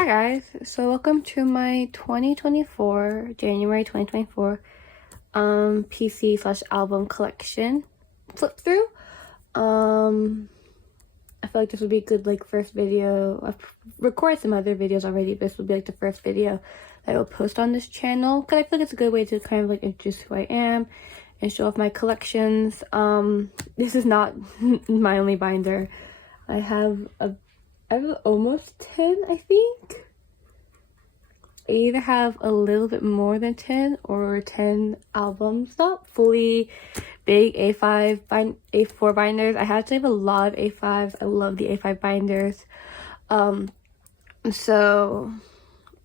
Hi guys, so welcome to my January 2024 PC slash album collection flip through. I feel like this would be a good first video. I've recorded some other videos already, but this would be the first video that I will post on this channel because I feel like it's a good way to kind of introduce who I am and show off my collections. This is not my only binder. I have almost 10, I think. I either have a little bit more than 10 or 10 albums. Not fully big A4 binders. I actually have a lot of A5s. I love the A5 binders. So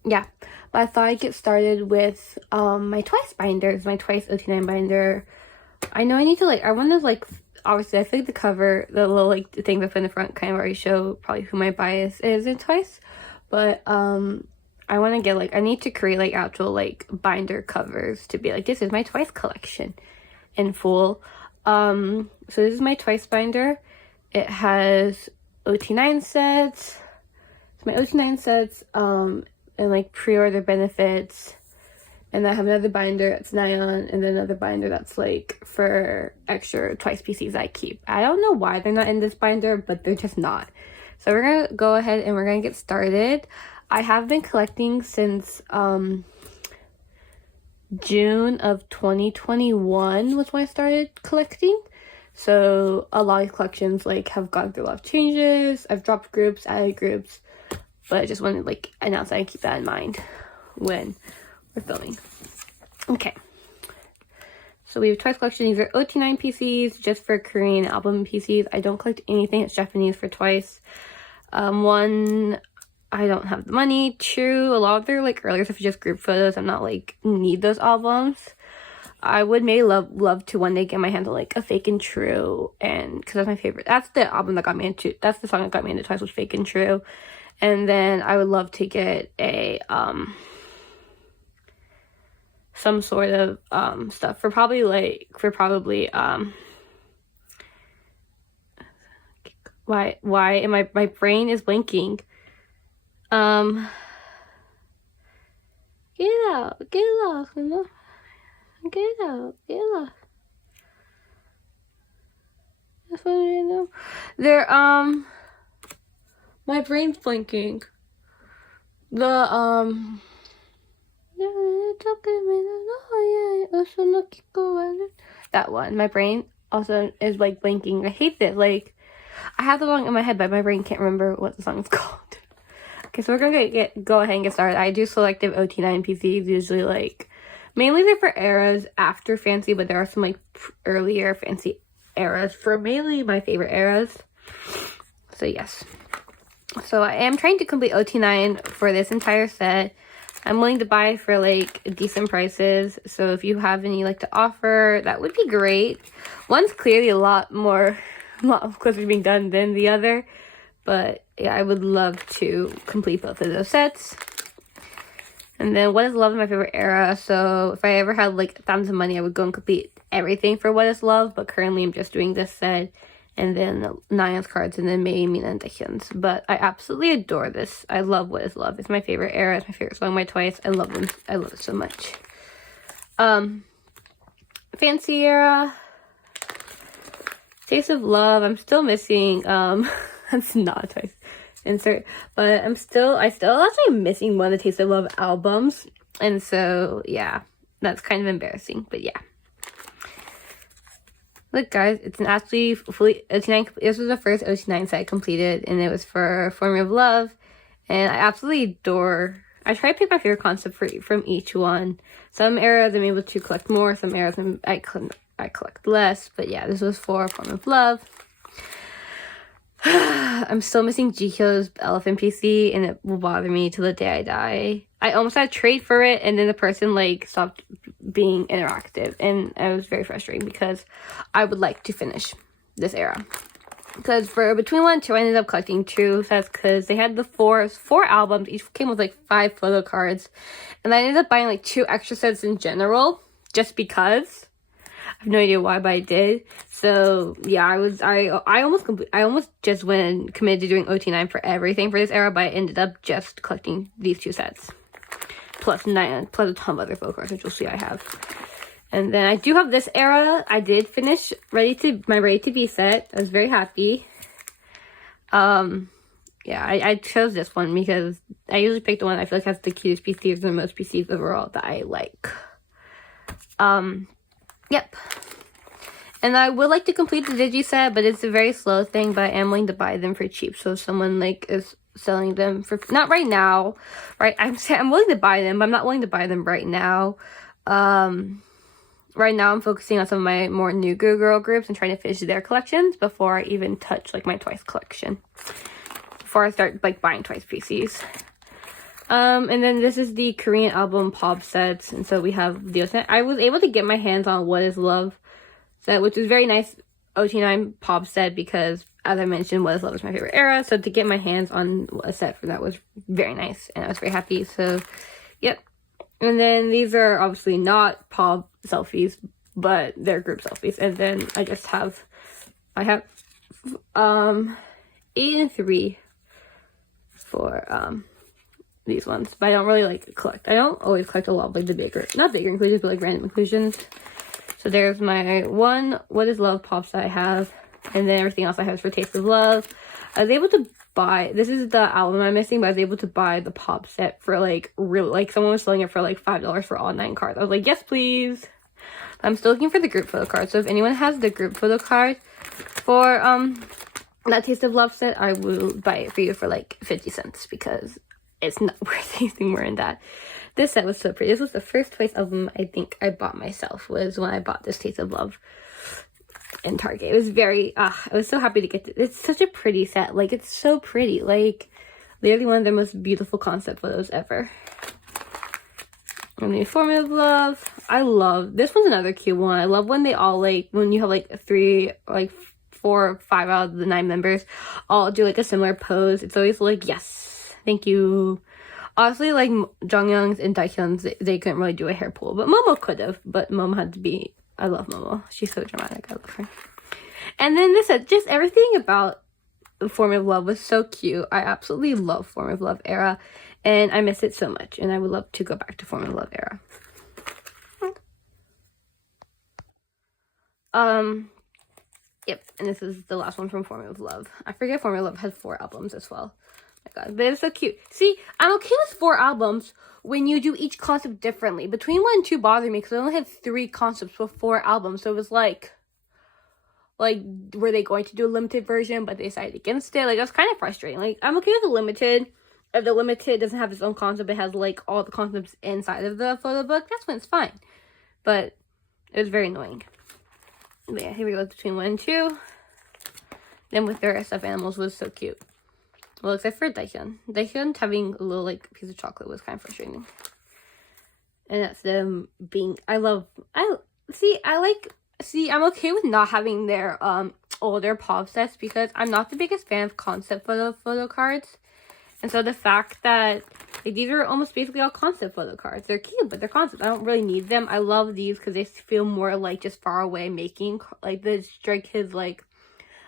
yeah, but I thought I'd get started with my Twice binders, my Twice OT9 binder. I know I need to I want to obviously I think the cover, the little things up in the front kind of already show probably who my bias is in Twice, but I want to get I need to create actual binder covers to be this is my Twice collection in full. So this is my Twice binder. It has OT9 sets. It's my OT9 sets and pre-order benefits. And I have another binder that's Nyan, and then another binder that's for extra Twice PCs I keep. I don't know why they're not in this binder, but they're just not. So we're gonna go ahead and we're gonna get started. I have been collecting since June of 2021 was when I started collecting. So a lot of collections have gone through a lot of changes. I've dropped groups, added groups, but I just wanted to announce that and keep that in mind when we're filming. Okay, so we have Twice collection. These are OT9 PCs just for Korean album PCs. I don't collect anything that's Japanese for Twice. One, I don't have the money. Two, a lot of their earlier stuff is just group photos. I'm not need those albums. I would maybe love to one day get my hands on a Fake and True, and because that's my favorite. That's the album that got me into. That's the song that got me into Twice, was Fake and True. And then I would love to get a some sort of stuff for probably why am my brain is blinking. Get out, you know? Get out. That's what I know. They're my brain's blinking. The that one. My brain also is blinking. I hate this. I have the song in my head, but my brain can't remember what the song is called. Okay, so we're gonna go ahead and get started. I do selective OT9 PCs, usually mainly they're for eras after Fancy, but there are some earlier Fancy eras for mainly my favorite eras. So yes. So I am trying to complete OT9 for this entire set. I'm willing to buy for decent prices. So if you have any to offer, that would be great. One's clearly a lot closer being done than the other. But yeah, I would love to complete both of those sets. And then What Is Love is my favorite era. So if I ever had tons of money, I would go and complete everything for What Is Love. But currently I'm just doing this set. And then Nyan's cards, and then maybe Mina and Dahyun's. But I absolutely adore this. I love What Is Love. It's my favorite era. It's my favorite song by Twice. I love them. I love it so much. Fancy era. Taste of Love. I'm still missing. That's not a Twice insert. But I still actually missing one of the Taste of Love albums. And so, yeah. That's kind of embarrassing. But yeah. Look guys, it's an actually fully OT9. This was the first OT9 set I completed, and it was for Formula of Love, and I absolutely adore. I try to pick my favorite concept from each one. Some eras I'm able to collect more, some eras I collect less. But yeah, this was for Formula of Love. I'm still missing Jihyo's Elephant PC, and it will bother me till the day I die. I almost had to trade for it, and then the person stopped being interactive, and it was very frustrating because I would like to finish this era. Because for between 1 and 2, I ended up collecting 2 sets because they had the four albums. Each came with 5 photo cards, and I ended up buying 2 extra sets in general just because. I have no idea why, but I did. So yeah, I almost just went committed to doing OT9 for everything for this era, but I ended up just collecting these 2 sets. Plus a ton of other Photocards, which you'll see I have. And then I do have this era. I did finish my Ready to Be set. I was very happy. Yeah, I chose this one because I usually pick the one I feel like has the cutest PCs and the most PCs overall that I like. Yep. And I would like to complete the Digi set, but it's a very slow thing, but I am willing to buy them for cheap. So if someone like is selling them for, not right now, right? I'm willing to buy them, but I'm not willing to buy them right now. Right now I'm focusing on some of my more new girl groups and trying to finish their collections before I even touch like my Twice collection. Before I start like buying Twice PCs. And then this is the Korean album pop sets, and so we have the set. I was able to get my hands on What Is Love set, which is very nice OT9 pop set because, as I mentioned, What Is Love is my favorite era. So to get my hands on a set for that was very nice, and I was very happy. So, yep. And then these are obviously not pop selfies, but they're group selfies. And then I have 8 and 3 for these ones, but I don't really like collect. I don't always collect a lot of like the not bigger inclusions, but like random inclusions. So there's my one What Is Love pops that I have, and then everything else I have is for Taste of Love. I was able to buy, this is the album I'm missing, but I was able to buy the pop set for like really, like someone was selling it for like $5 for all 9 cards. I was like, yes please. I'm still looking for the group photo card, so if anyone has the group photo card for that Taste of Love set, I will buy it for you for like 50 cents because it's not worth anything more than that. This set was so pretty. This was the first Twice album I think I bought myself, was when I bought this Taste of Love in Target. It was very, I was so happy to get it. It's such a pretty set. Like, it's so pretty. Like, literally one of the most beautiful concept photos ever. And the Formula of Love. I love, this one's another cute one. I love when they all, like, when you have, like, 3, like, 4 or 5 out of the 9 members all do, like, a similar pose. It's always like, yes, thank you. Honestly, like, Jonghyun's and Daehyun's, they couldn't really do a hair pull. But Momo could have. But Momo had to be, I love Momo. She's so dramatic. I love her. And then this, just everything about Formula of Love was so cute. I absolutely love Formula of Love era. And I miss it so much. And I would love to go back to Formula of Love era. Yep. And this is the last one from Formula of Love. I forget Formula of Love has 4 albums as well. Oh my god, but it's so cute. See, I'm okay with 4 albums when you do each concept differently. Between 1 and 2 bothered me because I only had 3 concepts for 4 albums. So it was like, were they going to do a limited version, but they decided against it? Like, it was kind of frustrating. Like, I'm okay with the limited. If the limited doesn't have its own concept, it has, like, all the concepts inside of the photo book, that's when it's fine. But it was very annoying. But yeah, here we go, between 1 and 2. Then with their stuffed animals was so cute. Well, except for Daehyun. Daehyun having a little, like, piece of chocolate was kind of frustrating. And that's them being, I'm okay with not having their, older pop sets because I'm not the biggest fan of concept photo cards. And so the fact that, like, these are almost basically all concept photo cards. They're cute, but they're concept. I don't really need them. I love these because they feel more like just far away making, like, the Stray Kids, like,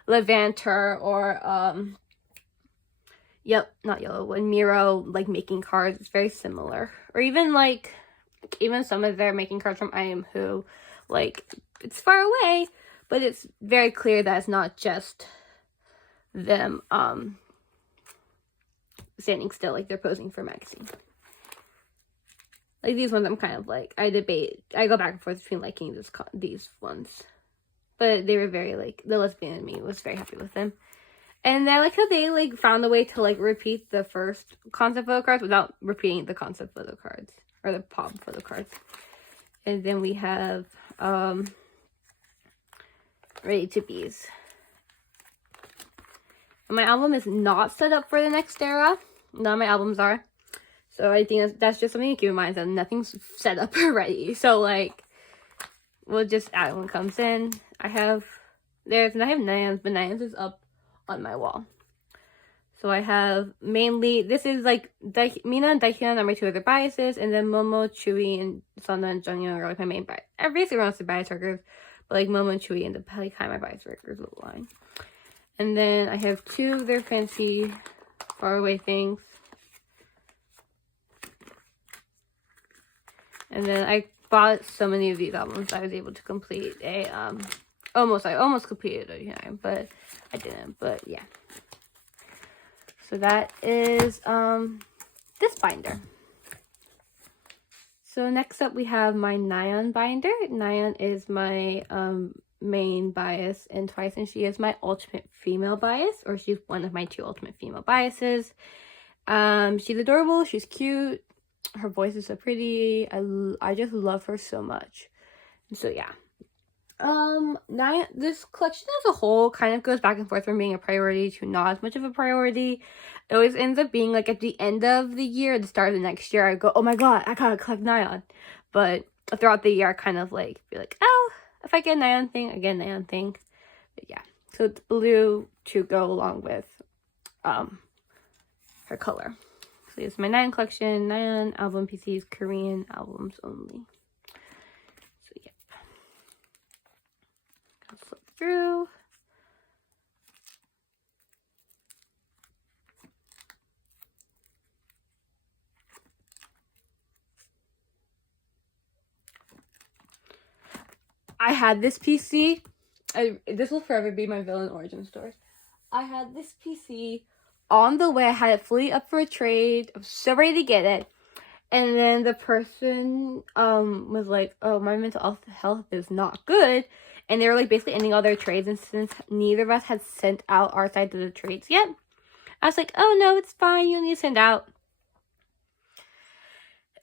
Levanter or, yep, not Yellow, when Miro, like, making cards. It's very similar. Or even, like, even some of their making cards from I Am Who, like, it's far away, but it's very clear that it's not just them, standing still, like they're posing for a magazine. Like, these ones I'm kind of like, I go back and forth between liking these ones. But they were very, like, the lesbian in me was very happy with them. And I like how they, like, found a way to, like, repeat the first concept photo cards without repeating the concept photo cards. Or the pop photo cards. And then we have, Ready to Be's. My album is not set up for the next era. None of my albums are. So I think that's just something to keep in mind, that nothing's set up already. So, like, we'll just add when it comes in. I have Nayans, but Nayans is up on my wall. So I have mainly, this is like Mina and Daehyun are my 2 other biases, and then Momo, Chewy, and Sona and Jonghyun are like my main bias. Every single bias are like Momo and Chewy and the Pelly Kind My Vice Records little line. And then I have 2 of their fancy faraway things. And then I bought so many of these albums I was able to complete a I almost completed a time, but I didn't. But yeah. So that is this binder. So next up we have my Nayeon binder. Nayeon is my main bias in Twice, and she is my ultimate female bias, or she's one of my 2 ultimate female biases. She's adorable, she's cute, her voice is so pretty. I just love her so much. So yeah. This collection as a whole kind of goes back and forth from being a priority to not as much of a priority. It always ends up being like at the end of the year, the start of the next year, I go, oh my god, I gotta collect Nayeon. But throughout the year, I kind of like be like, oh, if I get a Nayeon thing, I get a Nayeon thing. But yeah, so it's blue to go along with her color. So it's my Nayeon collection, Nayeon album PCs, Korean albums only. So yeah. I'll flip through. I had this PC. This will forever be my villain origin story. I had this PC on the way. I had it fully up for a trade. I was so ready to get it. And then the person was like, oh, my mental health is not good. And they were like basically ending all their trades. And since neither of us had sent out our side of the trades yet, I was like, oh no, it's fine. You don't need to send out.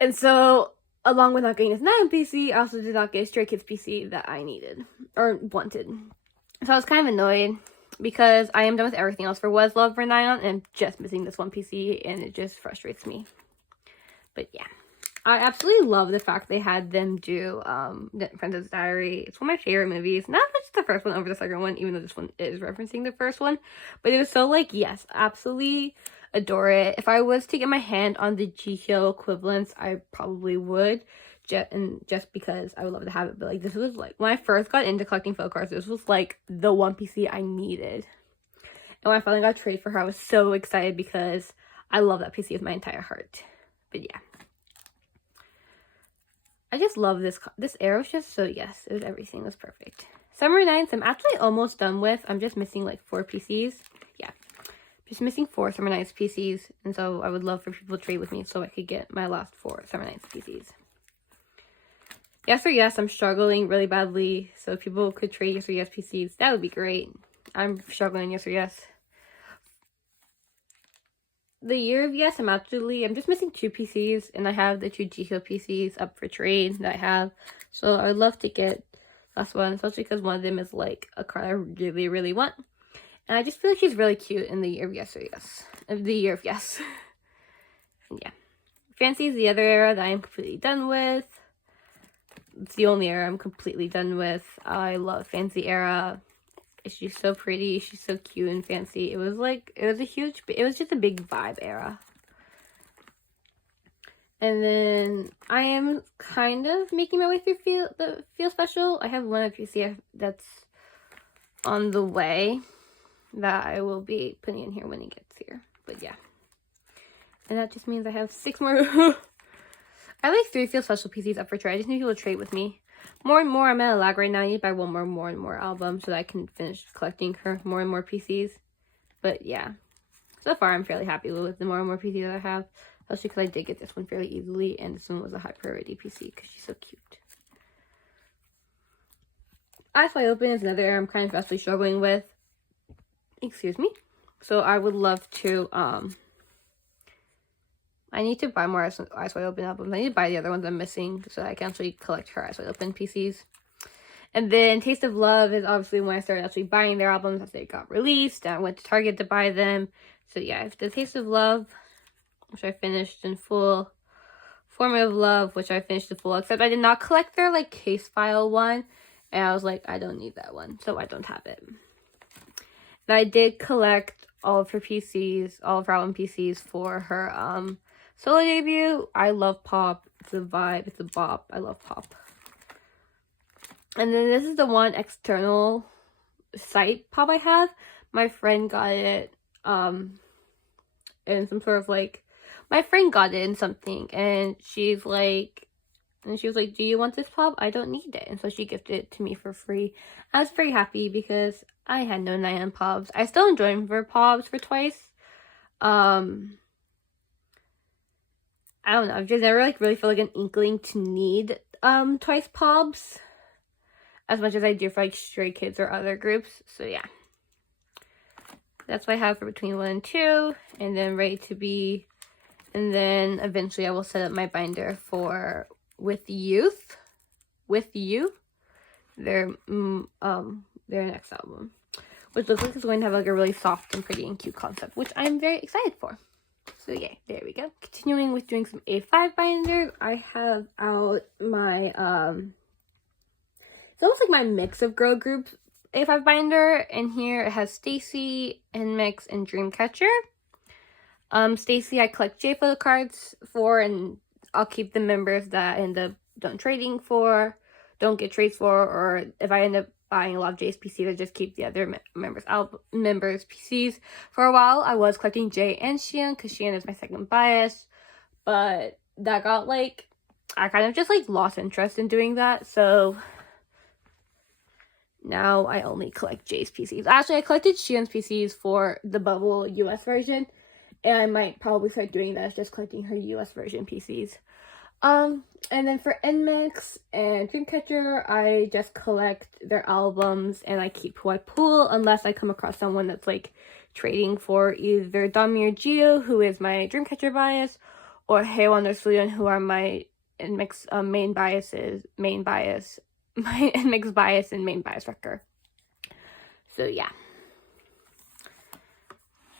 And so, along with not getting this Nayeon PC, I also did not get a Stray Kids PC that I needed or wanted. So I was kind of annoyed because I am done with everything else for Was Love for Nayeon and just missing this one PC, and it just frustrates me. But yeah, I absolutely love the fact they had them do Princess Diary. It's one of my favorite movies. Not just the first one over the second one, even though this one is referencing the first one. But it was so like, yes, absolutely adore it. If I was to get my hand on the Jihyo equivalents, I probably would. Just because I would love to have it. But like, this was like, when I first got into collecting Photocards, this was like the one PC I needed. And when I finally got a trade for her, I was so excited because I love that PC with my entire heart. But yeah, I just love this. This arrow was just so, yes, it was everything. It was perfect. Summer Nights, I'm actually almost done with. I'm just missing like 4 PCs. Yeah, just missing 4 Summer Nights PCs. And so I would love for people to trade with me so I could get my last 4 Summer Nights PCs. Yes or Yes, I'm struggling really badly. So if people could trade Yes or Yes PCs, that would be great. I'm struggling Yes or Yes. The Year of Yes, I'm just missing 2 PCs, and I have the 2 Jihyo PCs up for trade that I have. So I would love to get last one, especially because one of them is like a card I really, really want. And I just feel like she's really cute in the Year of Yes or Yes. The Year of Yes. And yeah. Fancy is the other era that I'm completely done with. It's the only era I'm completely done with. I love Fancy era. She's so pretty. She's so cute and fancy. It was just a big vibe era. And then I am kind of making my way through Feel Special. I have one of PC that's on the way that I will be putting in here when it gets here. But yeah. And that just means I have 6 more. I have like 3 Feel Special PCs up for trade. I just need people to trade with me. More and more, I'm at a lag right now. I need to buy one more and more albums so that I can finish collecting her more and more PCs. But yeah, so far I'm fairly happy with the more and more PCs that I have. Especially because I did get this one fairly easily, and this one was a high priority PC because she's so cute. Eyes Wide Open is another area I'm kind of especially struggling with. Excuse me. So I would love to, I need to buy more Eyes Wide Open albums. I need to buy the other ones I'm missing so I can actually collect her Eyes Wide Open PCs. And then Taste of Love is obviously when I started actually buying their albums as they got released. I went to Target to buy them. So yeah, the Taste of Love, which I finished in full. Formula of Love, which I finished in full. Except I did not collect their like case file one. And I was like, I don't need that one. So I don't have it. And I did collect all of her PCs, all of her album PCs for her solo debut. I love Pop. It's a vibe. It's a bop. I love Pop. And then this is the one external site pop I have. My friend got it in some sort of like, my friend got it in something, and she was like, do you want this pop? I don't need it. And so she gifted it to me for free. I was very happy because I had no nylon pops. I still enjoy them for pops for Twice. I don't know, I've just never like really felt like an inkling to need Twice pops as much as I do for like Stray Kids or other groups. So yeah, that's what I have for Between 1 and 2, and then Ready to Be, and then eventually I will set up my binder for With You, their next album, which looks like it's going to have like a really soft and pretty and cute concept, which I'm very excited for. So yeah, there we go. Continuing with doing some A5 binders, I have out my it's almost like my mix of girl group A5 binder, and here it has stayc, nmixx, and Dreamcatcher. stayc I collect J Photocards for, and I'll keep the members that I end up don't get trades for, or if I end up buying a lot of J's PCs, I just keep the other members' PCs. For a while, I was collecting J and Xian, because Xian is my second bias, but that got like, I kind of just like lost interest in doing that, so now I only collect J's PCs. Actually, I collected Xian's PCs for the Bubble US version, and I might probably start doing that, just collecting her US version PCs. And then for nmixx and Dreamcatcher, I just collect their albums and I keep who I pull, unless I come across someone that's like trading for either Dami or Gio, who is my Dreamcatcher bias, or Haewon or Suyeon, who are my nmixx my nmixx bias and main bias wrecker. So yeah.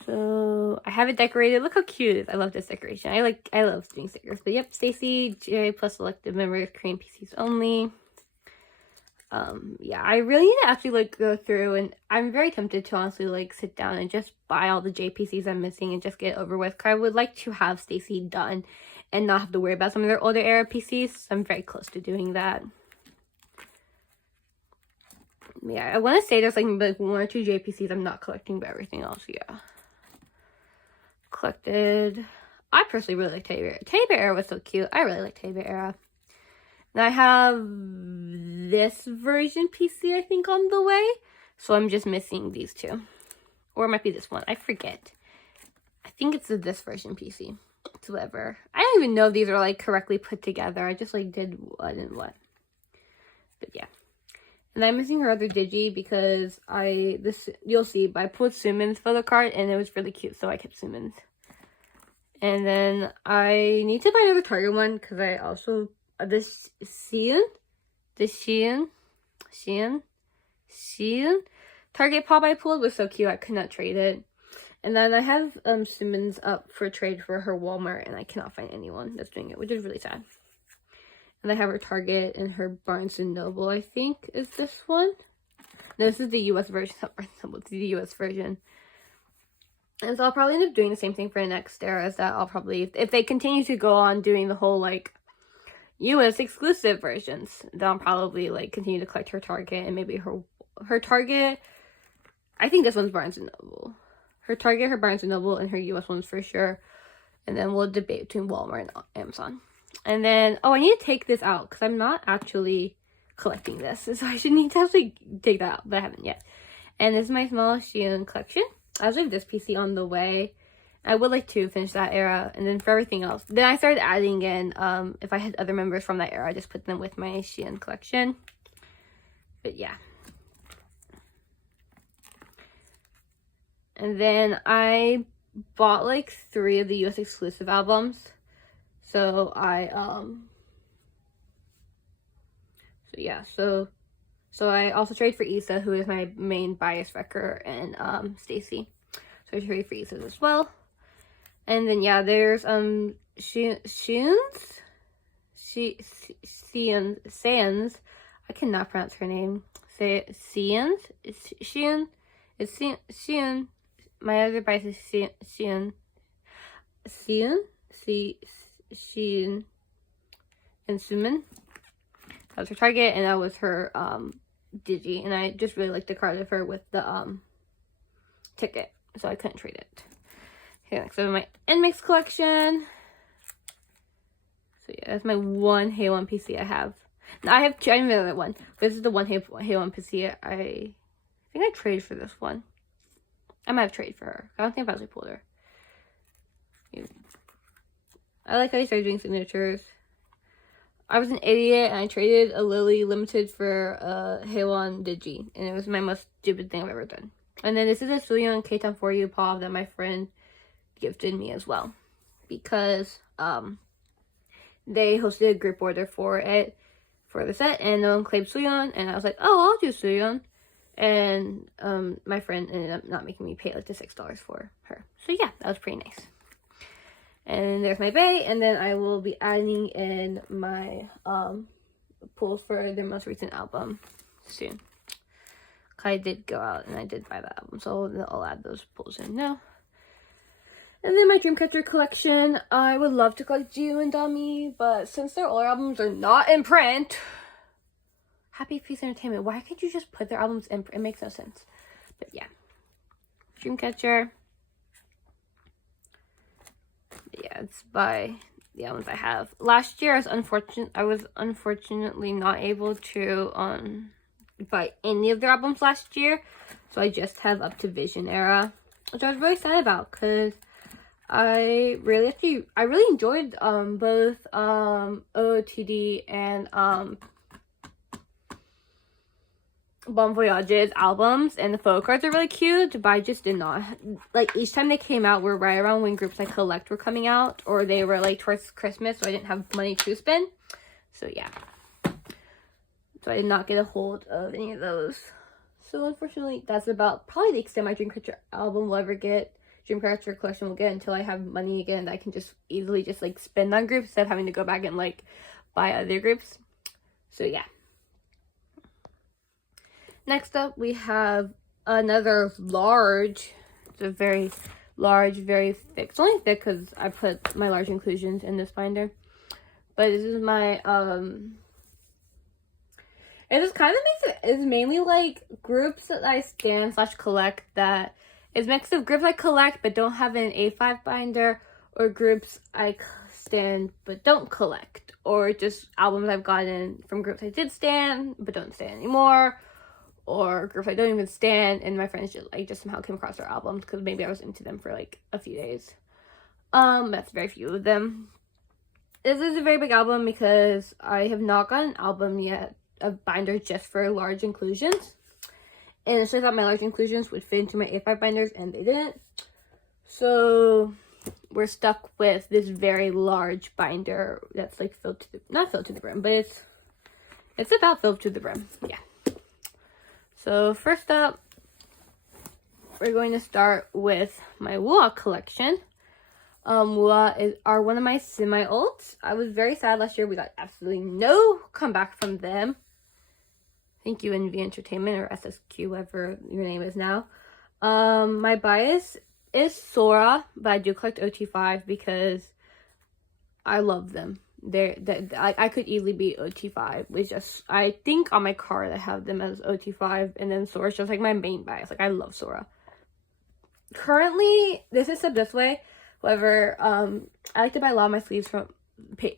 So I have it decorated. Look how cute it is. I love this decoration. I love doing stickers. But yep, stayc, J plus selective members, Korean PCs only. Yeah, I really need to actually like go through, and I'm very tempted to honestly like sit down and just buy all the JPCs I'm missing and just get it over with. Cause I would like to have stayc done and not have to worry about some of their older era PCs. So I'm very close to doing that. Yeah, I want to say there's like maybe like 1 or 2 JPCs I'm not collecting, but everything else, yeah. Collected. I personally really like Teddy Bear. Teddy Bear Era was so cute. I really like Teddy Bear Era. And I have this version PC, I think, on the way. So I'm just missing these 2. Or it might be this one. I forget. I think it's this version PC. It's whatever. I don't even know if these are like correctly put together. I just like did what and what. But yeah. And I'm missing her other digi because you'll see, but I pulled Seungmin's Photocard and it was really cute, so I kept Seungmin's. And then I need to buy another Target one because I also, this Xian Target pop I pulled was so cute, I could not trade it. And then I have Seungmin's up for trade for her Walmart, and I cannot find anyone that's doing it, which is really sad. And I have her Target and her Barnes & Noble, I think, is this one. No, this is the US version, not Barnes & Noble, it's the US version. And so I'll probably end up doing the same thing for the next era, is that I'll probably, if they continue to go on doing the whole, like, US exclusive versions, then I'll probably, like, continue to collect her Target and maybe her Target, I think this one's Barnes & Noble. Her Target, her Barnes & Noble, and her US ones for sure. And then we'll debate between Walmart and Amazon. And then, oh, I need to take this out because I'm not actually collecting this. So I should need to actually take that out, but I haven't yet. And this is my small Xian collection. I also have this PC on the way. I would like to finish that era. And then for everything else, then I started adding in, if I had other members from that era, I just put them with my Xian collection. But yeah. And then I bought like 3 of the US exclusive albums. So so I also trade for Issa, who is my main bias wrecker, and stayc. So I trade for Issa as well. And then yeah, there's Xian's. I cannot pronounce her name. Xian. It's Xian. My other bias is Xian. Xian and Seungmin. That was her Target, and that was her Digi. And I just really liked the card of her with the ticket, so I couldn't trade it. Okay, next over my nmixx collection. So yeah, that's my one Halo 1 PC I have. Now I have two, I have another one. This is the one Halo 1 PC I think I traded for this one. I might have traded for her. I don't think I've actually pulled her. I like how they started doing signatures. I was an idiot and I traded a Lily Limited for a Halo 1 Digi. And it was my most stupid thing I've ever done. And then this is a Suyeon K-Town For You POV that my friend gifted me as well. Because they hosted a group order for it, for the set, and no one claimed Suyeon, and I was like, oh, I'll do Suyeon. And my friend ended up not making me pay like the $6 for her. So yeah, that was pretty nice. And there's my bay, and then I will be adding in my pulls for their most recent album soon. I did go out and I did buy the album, so I'll add those pulls in now. And then my Dreamcatcher collection. I would love to collect Jisung and Dummy, but since their older albums are not in print, Happy Feast Entertainment, why can't you just put their albums in print? It makes no sense. But yeah, Dreamcatcher. Yeah, it's by the albums I have. Last year, I was unfortunately not able to buy any of their albums last year, so I just have up to Vision Era, which I was really sad about because I really enjoyed both OOTD and Bon Voyage's albums, and the photo cards are really cute, but I just did not like, each time they came out were right around when groups I collect were coming out, or they were like towards Christmas, so I didn't have money to spend. So yeah, so I did not get a hold of any of those. So unfortunately, that's about probably the extent my Dreamcatcher album will ever get. Dreamcatcher collection will get until I have money again that I can just easily just like spend on groups instead of having to go back and like buy other groups. So yeah. Next up, we have another large. It's a very large, very thick. It's only thick because I put my large inclusions in this binder. But this is my it just kind of makes it, it's mainly like groups that I stan / collect that is mixed of groups I collect but don't have an A5 binder, or groups I stan but don't collect, or just albums I've gotten from groups I did stan but don't stan anymore, or groups I don't even stan and my friends just somehow came across their albums because maybe I was into them for like a few days. That's very few of them. This is a very big album because I have not got an album yet, a binder just for large inclusions. And it says that my large inclusions would fit into my A5 binders, and they didn't. So we're stuck with this very large binder that's like filled to the, not filled to the brim, but it's about filled to the brim. Yeah. So first up, we're going to start with my Wua collection. Wua are one of my semi-ults. I was very sad last year. We got absolutely no comeback from them. Thank you, NV Entertainment, or SSQ, whatever your name is now. My bias is Sora, but I do collect OT5 because I love them. I could easily be OT5. It's just, I think on my card I have them as OT5, and then Sora's just like my main bias. Like, I love Sora. Currently, this is subbed this way. However, I like to buy a lot of my sleeves from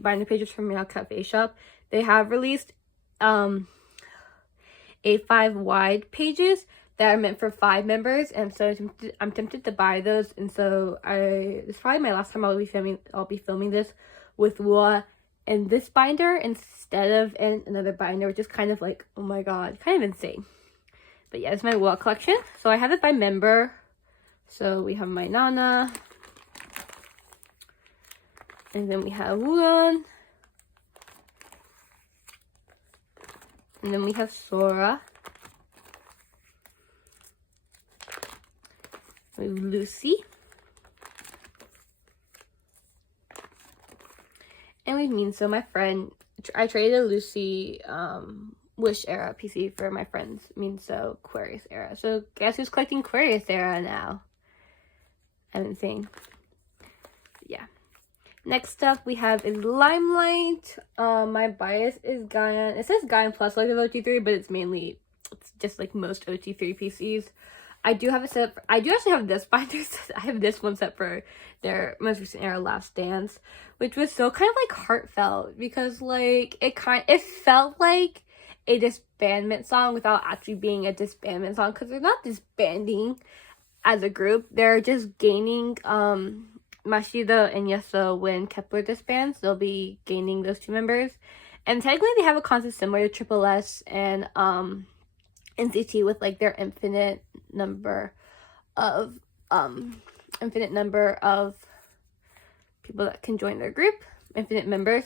binder pages from Minho Cafe Shop. They have released A5 wide pages that are meant for 5 members, and so I'm tempted to buy those. And so it's probably my last time I'll be filming this with Wua and this binder instead of in another binder, which is kind of like, oh my god, kind of insane. But yeah, it's my Wua collection. So I have it by member. So we have my Nana, and then we have Woolan, and then we have Sora. We have Lucy. And we have Minso, my friend. I traded a Lucy Wish Era PC for my friend's Minso Aquarius Era. So guess who's collecting Aquarius Era now? I'm insane. Yeah. Next up we have is Limelight. My bias is Guyan. It says Guyan plus like of OT3, but it's just like most OT3 PCs. I do have a set. I do actually have this binder. I have this one set for their most recent era, Last Dance, which was so kind of like heartfelt because like it felt like a disbandment song without actually being a disbandment song, because they're not disbanding as a group. They're just gaining Mashida and Yeso. When Kepler disbands, they'll be gaining those two members, and technically they have a concept similar to Triple S and NCT with like their infinite number of people that can join their group, infinite members.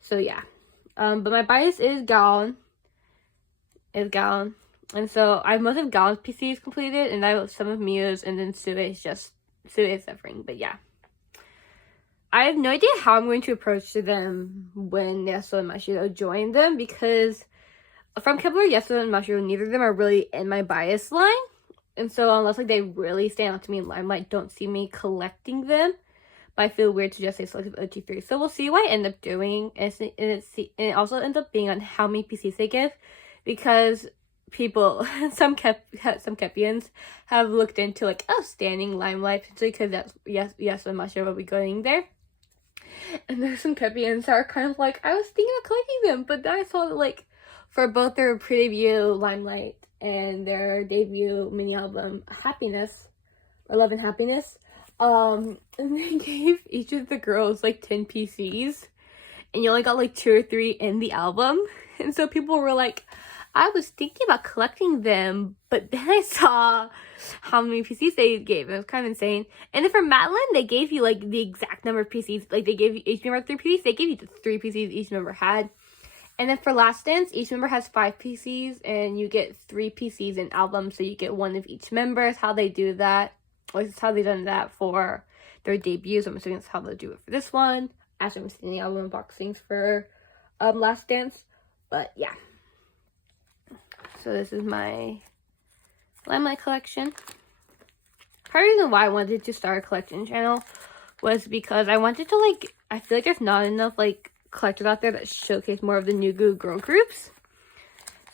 So yeah, but my bias is Gaon, and so I have most of Gaon's PCs completed, and I have some of Minho's, and then Sue is suffering. But yeah, I have no idea how I'm going to approach them when Yeso and Mashiro join them, because from Kepler, Yeso and Mashiro, neither of them are really in my bias line. And so unless like they really stand out to me in Limelight, don't see me collecting them. But I feel weird to just say selective OT3. So we'll see what I end up doing. And it also ends up being on how many PCs they give. Because people, some Kepians have looked into like, standing Limelight. Because that's, Yeso and Mashiro will be going there. And there's some Kepians that are kind of like, I was thinking of collecting them. But then I saw that like, for both their pre-debut Limelight and their debut mini album Happiness, or Love and Happiness, and they gave each of the girls like 10 PCs, and you only got like 2 or 3 in the album. And so people were like, I was thinking about collecting them, but then I saw how many PCs they gave. It was kind of insane. And then for Madeline, they gave you like the exact number of PCs. Like they gave you each member 3 PCs. They gave you the 3 PCs each member had. And then for Last Dance, each member has 5 PCs, and you get 3 PCs in albums, so you get 1 of each member. Is how they do that. Or is how they've done that for their debuts. So I'm assuming that's how they'll do it for this one. Actually, I'm seeing the album unboxings for Last Dance. But yeah. So this is my Limelight collection. Part of the reason why I wanted to start a collection channel was because I wanted to like, I feel like there's not enough like collectors out there that showcase more of the Nugu girl groups.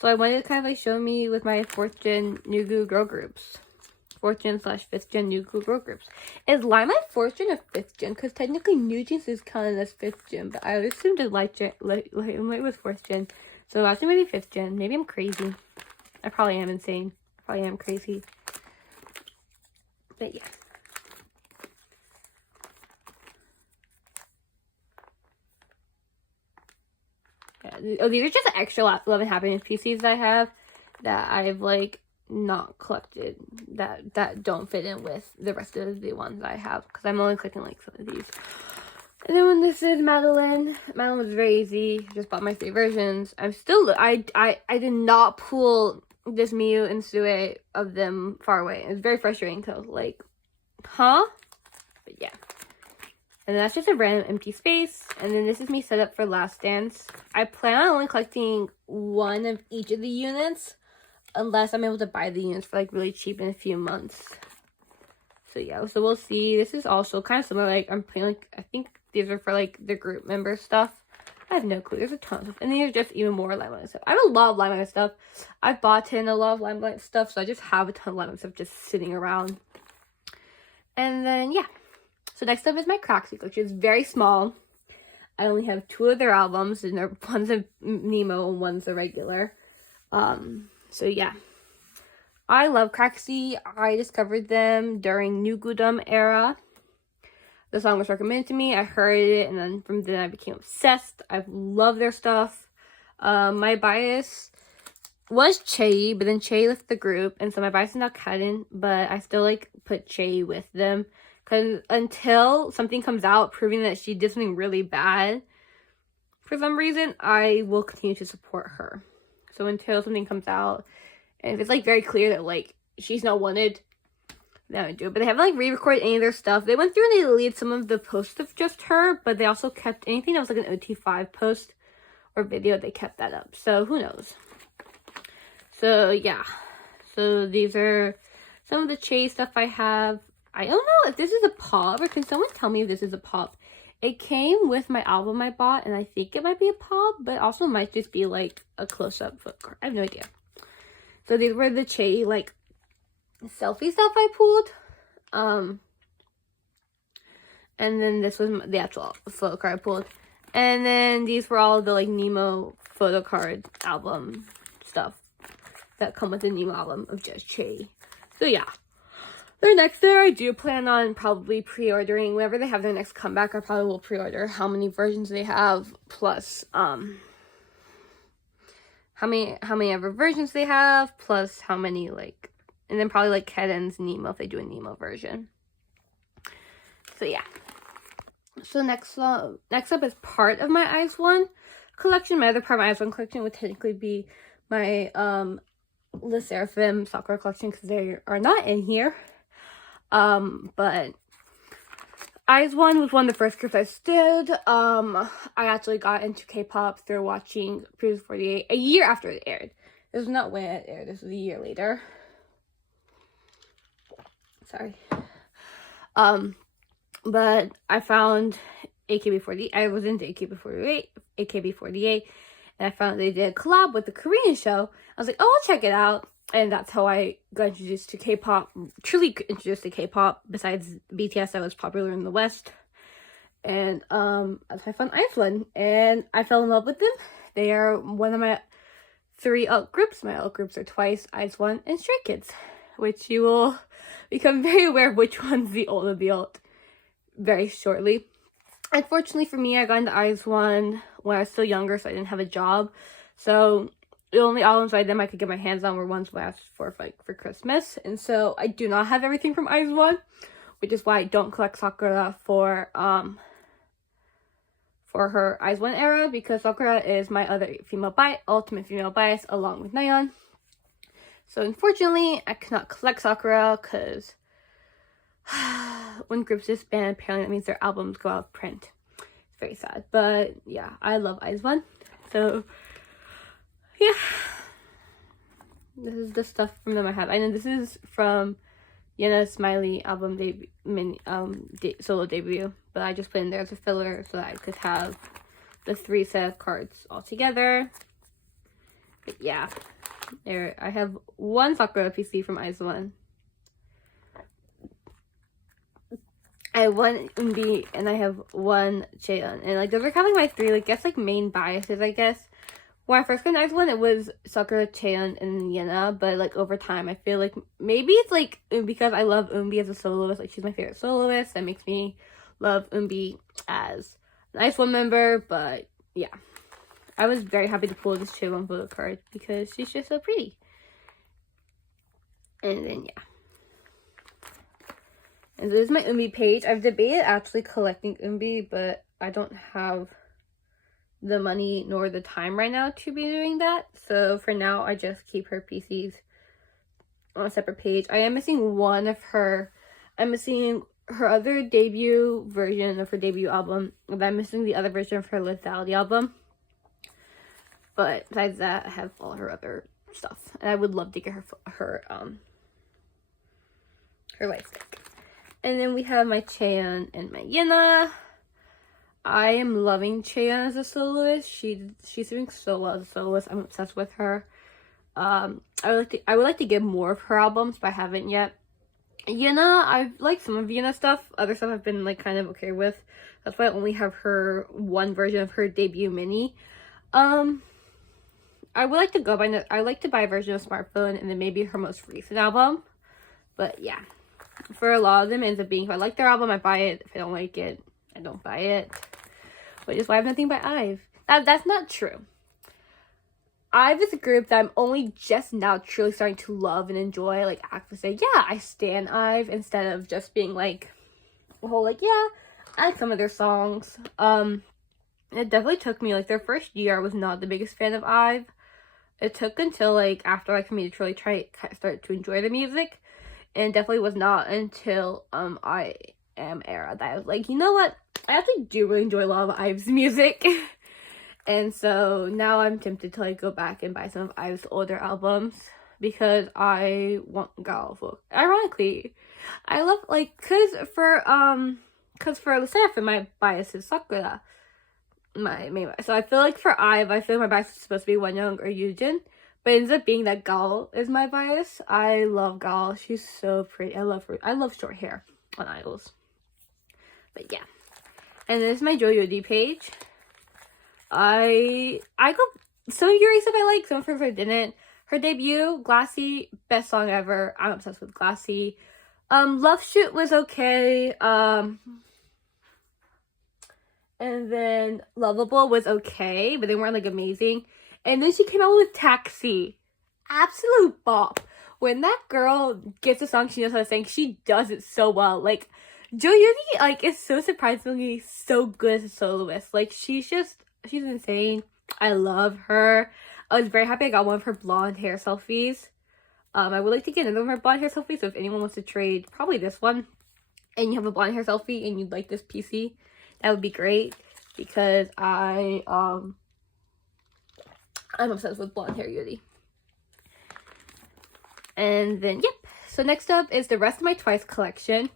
So I wanted to kind of like show me with my 4th gen Nugu girl groups. 4th gen / 5th gen Nugu girl groups. Is Limelight 4th gen or 5th gen? Because technically New Jeans is counted as 5th gen, but I assumed that Limelight was 4th gen. So actually maybe 5th gen. Maybe I'm crazy. I probably am insane. Probably am crazy. But yeah. Oh, these are just extra Love and Happiness PCs that I have that I've like not collected, that don't fit in with the rest of the ones I have, because I'm only collecting like some of these. And then when this is Madeline was very easy. Just bought my 3 versions. I'm still I did not pull this Minho and Sue of them far away. It was very frustrating because I was like, huh? But yeah. And that's just a random empty space. And then this is me set up for Last Dance. I plan on only collecting 1 of each of the units, unless I'm able to buy the units for like really cheap in a few months. So yeah, so we'll see. This is also kind of similar. Like I'm playing like, I think these are for like the group member stuff. I have no clue. There's a ton of stuff. And these are just even more Limelight stuff. I have a lot of Limelight stuff. I've bought in a lot of Limelight stuff, so I just have a ton of Limelight stuff just sitting around. And then yeah. So next up is my craxy, which is very small. I only have 2 of their albums, and one's a Nemo and one's a regular. So yeah. I love craxy. I discovered them during New Gudam era. The song was recommended to me. I heard it, and then from then I became obsessed. I love their stuff. My bias was Chei, but then Chei left the group, and so my bias is now Kaden, but I still like put Chei with them. Because until something comes out proving that she did something really bad, for some reason, I will continue to support her. So until something comes out, and if it's like very clear that like she's not wanted, then I would do it. But they haven't like re-recorded any of their stuff. They went through and they deleted some of the posts of just her, but they also kept anything that was like an OT5 post or video, they kept that up. So who knows? So yeah. So these are some of the Chase stuff I have. I don't know if this is a pop, or can someone tell me if this is a pop? it came with my album I bought, and I think it might be a pop, but also might just be like a close-up Photocard. I have no idea. So these were the Che like selfie stuff I pulled. And then this was the actual Photocard I pulled. And then these were all the like Nemo Photocard album stuff that come with the Nemo album of just Che. So yeah. Their next there, I do plan on probably pre-ordering whenever they have their next comeback. I probably will pre-order how many versions they have, plus how many ever versions they have, plus how many like, and then probably like Keden's Nemo if they do a Nemo version. So yeah. So next up is part of my IZ*ONE collection. My other part of my IZ*ONE collection would technically be my the Sserafim Sakura collection because they are not in here. But IZ*ONE was one of the first groups I did. I actually got into K-pop through watching Previous 48 a year after it aired. This was not when it aired, this was a year later. Sorry. But I found AKB48. I was into AKB48, and I found they did a collab with the Korean show. I was like, oh, I'll check it out. And that's how I got introduced to K-pop, truly introduced to K-pop, besides BTS that was popular in the West. And that's how I found IZ*ONE, and I fell in love with them. They are one of my 3 alt groups. My alt groups are TWICE, IZ*ONE, and Stray Kids, which you will become very aware of which one's the alt of the alt very shortly. Unfortunately for me, I got into IZ*ONE when I was still younger, so I didn't have a job. So the only albums by them I could get my hands on were ones I asked for Christmas. And so I do not have everything from IZ*ONE, which is why I don't collect Sakura for her IZ*ONE era, because Sakura is my other ultimate female bias along with Nayeon. So unfortunately, I cannot collect Sakura because when groups disband, apparently that means their albums go out of print. It's very sad. But yeah, I love IZ*ONE. So yeah, this is the stuff from them I have. I know this is from Yena's Smiley album solo debut, but I just put in there as a filler so that I could have the 3 set of cards all together. But yeah, there I have 1 Sakura PC from IZ*ONE. I have 1 Eunbi, and I have 1 Chaeyeon, and like those are kind of like my 3, like guess like main biases, I guess. When I first got into IZ*ONE, it was Sakura, Chaeyeon, and Yena, but like over time, I feel like maybe it's like because I love Eunbi as a soloist, like she's my favorite soloist, that makes me love Eunbi as an IZ*ONE member. But yeah, I was very happy to pull this Chaeyeon photo card because she's just so pretty. And then yeah, and so this is my Eunbi page. I've debated actually collecting Eunbi, but I don't have the money nor the time right now to be doing that. So for now, I just keep her PCs on a separate page. I am missing one of her. I'm missing her other debut version of her debut album. And I'm missing the other version of her Lethality album. But besides that, I have all her other stuff. And I would love to get her light stick. And then we have my Chaeyeon and my Yena. I am loving Chaeyeon as a soloist. She's doing so well as a soloist. I'm obsessed with her. I would like to get more of her albums, but I haven't yet. Yena, I've liked some of Yena's stuff. Other stuff I've been like kind of okay with. That's why I only have her 1 version of her debut mini. I would like to I like to buy a version of Smartphone and then maybe her most recent album. But yeah, for a lot of them, it ends up being if I like their album, I buy it. If I don't like it, I don't buy it. Which is why I have nothing by IVE. That's not true. IVE is a group that I'm only just now truly starting to love and enjoy. Like, actually say, yeah, I stan IVE, instead of just being like, the whole, like, yeah, I like some of their songs. It definitely took me, like, their first year I was not the biggest fan of IVE. It took until, like, after I committed to really start to enjoy the music. And definitely was not until, I Am era that I was like, you know what? I actually do really enjoy a lot of IVE's music. And so now I'm tempted to like go back and buy some of IVE's older albums because I want Galfo. Ironically, I love like, cause for because for the sserafim, my bias is Sakura. My main bias. So I feel like for IVE, I feel like my bias is supposed to be Wonyoung or Yujin. But it ends up being that Gal is my bias. I love Gal. She's so pretty. I love her. I love short hair on idols. But yeah. And this is my Joyodi page. I got some Yuri stuff I like, some of her didn't. Her debut, Glassy, best song ever. I'm obsessed with Glassy. Love Shoot was okay. And then Lovable was okay, but they weren't like amazing. And then she came out with Taxi. Absolute bop. When that girl gets a song she knows how to sing, she does it so well. Like, Jo Yoongi, like, is so surprisingly so good as a soloist. Like, she's insane. I love her. I was very happy I got one of her blonde hair selfies. I would like to get another one of her blonde hair selfies, so if anyone wants to trade, probably this one, and you have a blonde hair selfie and you'd like this PC, that would be great, because I'm obsessed with blonde hair Yuri. And then, yep. So next up is the rest of my Twice collection.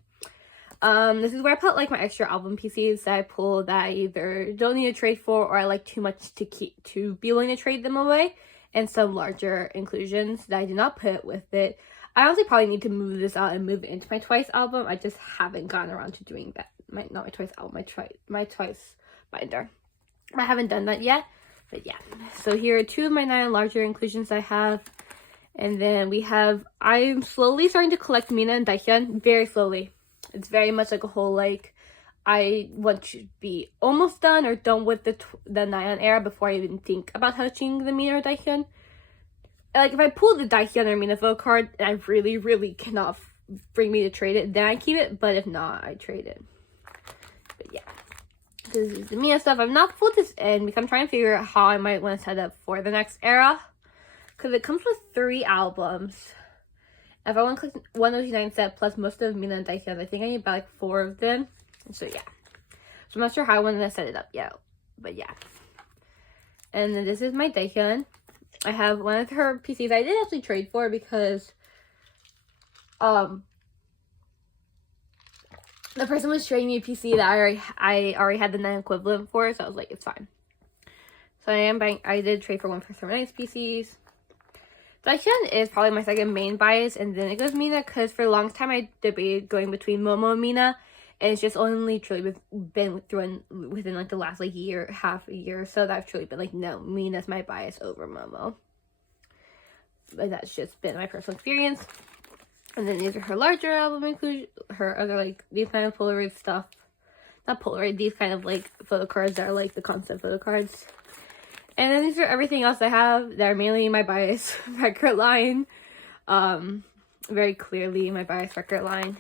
This is where I put like my extra album PCs that I pull that I either don't need to trade for, or I like too much to be willing to trade them away, and some larger inclusions that I did not put with it. I honestly probably need to move this out and move it into my Twice album. I just haven't gotten around to doing that. Not my Twice album, my Twice binder. I haven't done that yet. But yeah, so here are two of my 9 larger inclusions I have. And then I'm slowly starting to collect Mina and Dahyun, very slowly. It's very much like a whole, like, I want to be almost done or done with the Nayeon era before I even think about touching the Mina or Dahyun. Like, if I pull the Dahyun or Mina Photocard and I really, really cannot bring me to trade it, then I keep it. But if not, I trade it. But yeah. This is the Mina stuff. I'm not full this end because I'm trying to figure out how I might want to set up for the next era. Because it comes with 3 albums. If I want to collect 109 set plus most of Mina and Dahyun, I think I need about like 4 of them. So yeah. So I'm not sure how I want to set it up yet. But yeah. And then this is my Dahyun. I have one of her PCs I did actually trade for because the person was trading me a PC that I already had the 9 equivalent for, so I was like, it's fine. So I did trade for one for Summer Night's PCs. Dahyun is probably my second main bias, and then it goes Mina, because for a long time I debated going between Momo and Mina, and it's just only truly been within like the last like half a year or so that I've truly been like, no, Mina's my bias over Momo. But that's just been my personal experience. And then these are her larger album inclusion, her other like these kind of Polaroid stuff. Not Polaroid, these kind of like photo cards that are like the concept photo cards. And then these are everything else I have that are mainly my bias record line. Very clearly my bias record line.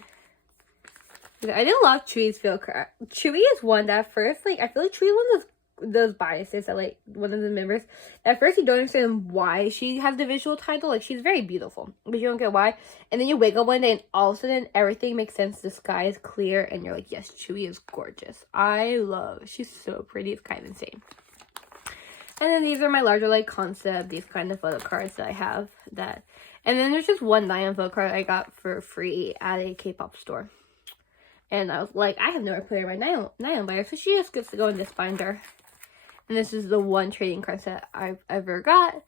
I did a lot of Chewy's feel correct. Chewy is one that at first, like, I feel like Chewy is one of those biases that, like, one of the members, at first you don't understand why she has the visual title. Like, she's very beautiful, but you don't get why. And then you wake up one day and all of a sudden everything makes sense. The sky is clear and you're like, yes, Chewy is gorgeous. She's so pretty. It's kind of insane. And then these are my larger, like, concept, these kind of photo cards that I have that. And then there's just one Nayeon photo card I got for free at a K-pop store. And I was like, I have nowhere to put my Nayeon binder, so she just gets to go in this binder. And this is the one trading card set I've ever got.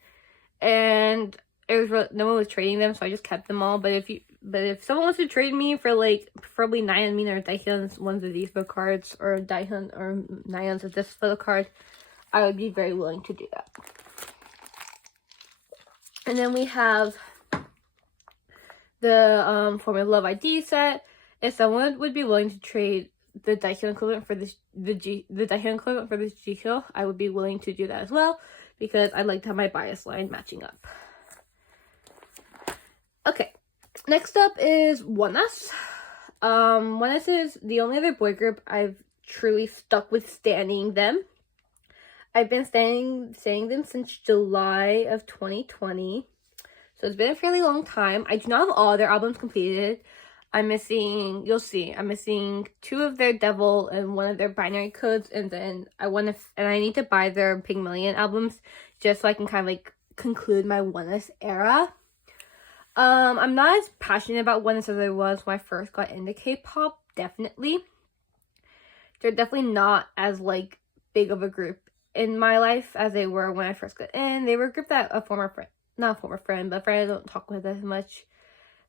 And it was no one was trading them, so I just kept them all. But if someone wants to trade me for, like, preferably Nayeon, Mina, or Dahyun's ones of these photo cards, or Dahyun or Nayeon's of this photo card, I would be very willing to do that. And then we have the Formula Love ID set. If someone would be willing to trade the Dahyun equivalent for this, the Dahyun equivalent for this Jihyo, I would be willing to do that as well, because I'd like to have my bias line matching up. Okay, next up is oneus. Oneus is the only other boy group I've truly stuck with standing them. I've been saying them since July of 2020, so it's been a fairly long time. I do not have all their albums completed. I'm missing, you'll see, I'm missing 2 of their Devil and 1 of their Binary Codes, and then I need to buy their Pygmalion albums just so I can kind of like conclude my oneus era. I'm not as passionate about oneus as I was when I first got into K-pop, definitely. they're definitely not as like big of a group in my life as they were when I first got in. They were a group that a former friend, not a former friend, but a friend I don't talk with as much.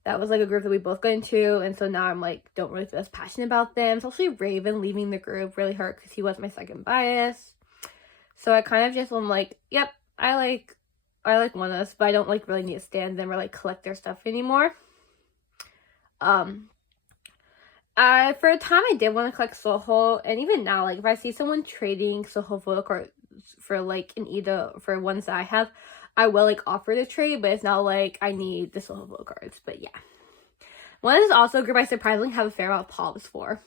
That was like a group that we both got into, and so now I'm like don't really feel as passionate about them. Especially Raven leaving the group really hurt because he was my second bias. So I kind of just am like, yep, I like oneus, but I don't like really need to stand them or like collect their stuff anymore. For a time I did want to collect Soho, and even now, like if I see someone trading Soho Photocard for like an Ida for ones that I have, I will like offer to trade, but it's not like I need the Soho Photocards. But yeah, one is also a group I surprisingly have a fair amount of pobs for,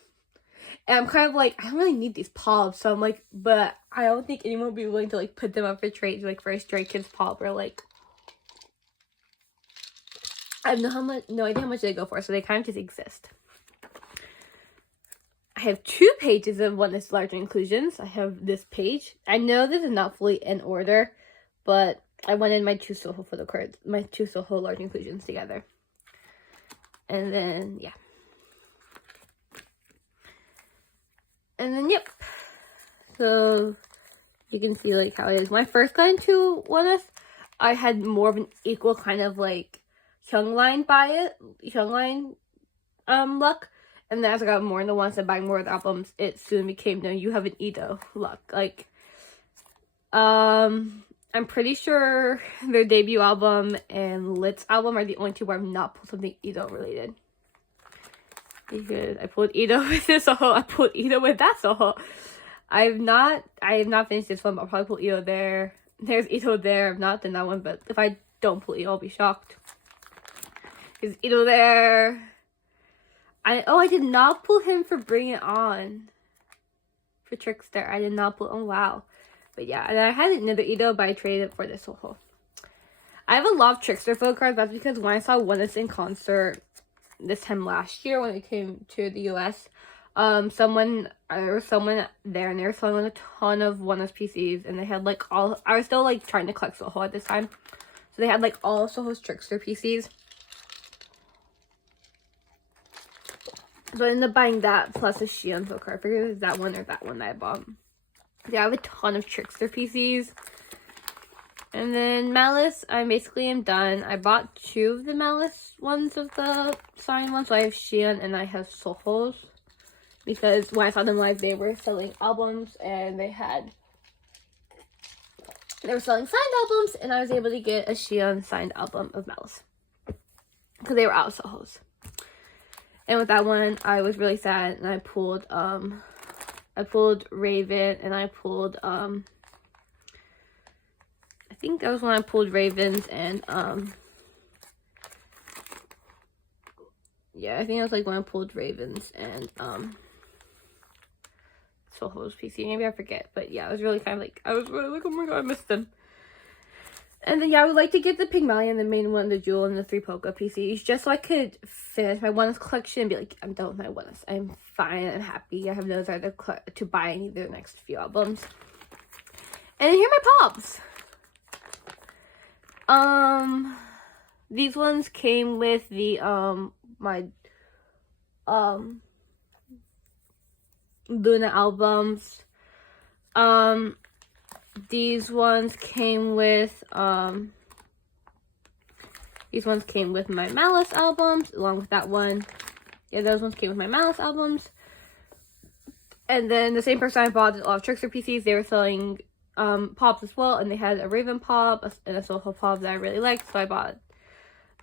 and I'm kind of like I don't really need these pobs, so I'm like, but I don't think anyone would be willing to like put them up for trades like for a Stray Kids pop or like I have no idea how much they go for, so they kind of just exist. I have 2 pages of oneus larger inclusions. I have this page. I know this is not fully in order, but I wanted my 2 Soho Photocards, my 2 Soho large inclusions together. And then, yeah. And then, yep. So, you can see, like, how it is. When I first got into oneus, I had more of an equal kind of, like, Hyungline luck. And then as I got more into ones and buying more of the albums, it soon became, no, you have an Ito luck. Like, I'm pretty sure their debut album and Lit's album are the only 2 where I've not pulled something Ito related. Because I pulled Ito with this Soho, I pulled Ito with that Soho. I have not finished this one, but I'll probably pull Ito there. There's Ito there. I've not done that one, but if I don't pull Ito, I'll be shocked. There's Ito there. I did not pull him for Bring It On. For Trickster. I did not pull, oh wow. But yeah, and I had another Ito, but I traded it for this Soho. I have a lot of Trickster photo cards. That's because when I saw oneus in concert this time last year when it came to the US, there was someone there and they were selling a ton of oneus PCs, and they had like all, I was still like trying to collect Soho at this time. So they had like all of Soho's Trickster PCs. So I ended up buying that plus a Xion photo card. I forget if it was that one or that one that I bought. Yeah, I have a ton of Trickster PCs. And then Malice, I basically am done. I bought 2 of the Malice ones of the signed ones. So I have Xion and I have Soho's. Because when I saw them live, they were selling albums and they were selling signed albums, and I was able to get a Xion signed album of Malice. Because they were out of Soho's. And with that one, I was really sad, and I pulled Raven, and I pulled, I think that was when I pulled Ravens, and, yeah, I think that was, like, when I pulled Ravens, and, Soho's PC, maybe I forget, but yeah, I was really kind of, like, I was really like, oh my god, I missed them. And then, yeah, I would like to get the Pygmalion, the main one, the Jewel, and the 3 Polka PCs, just so I could finish my oneus collection and be like, I'm done with my oneus. I'm fine, I'm happy. I have no desire to buy any of the next few albums. And then here are my pobs. These ones came with the, my, Luna albums. These ones came with my Malice albums, along with that one. Yeah, those ones came with my Malice albums. And then the same person I bought a lot of Trickster PCs, they were selling pops as well, and they had a Raven pop and a Soho pop that I really liked, so I bought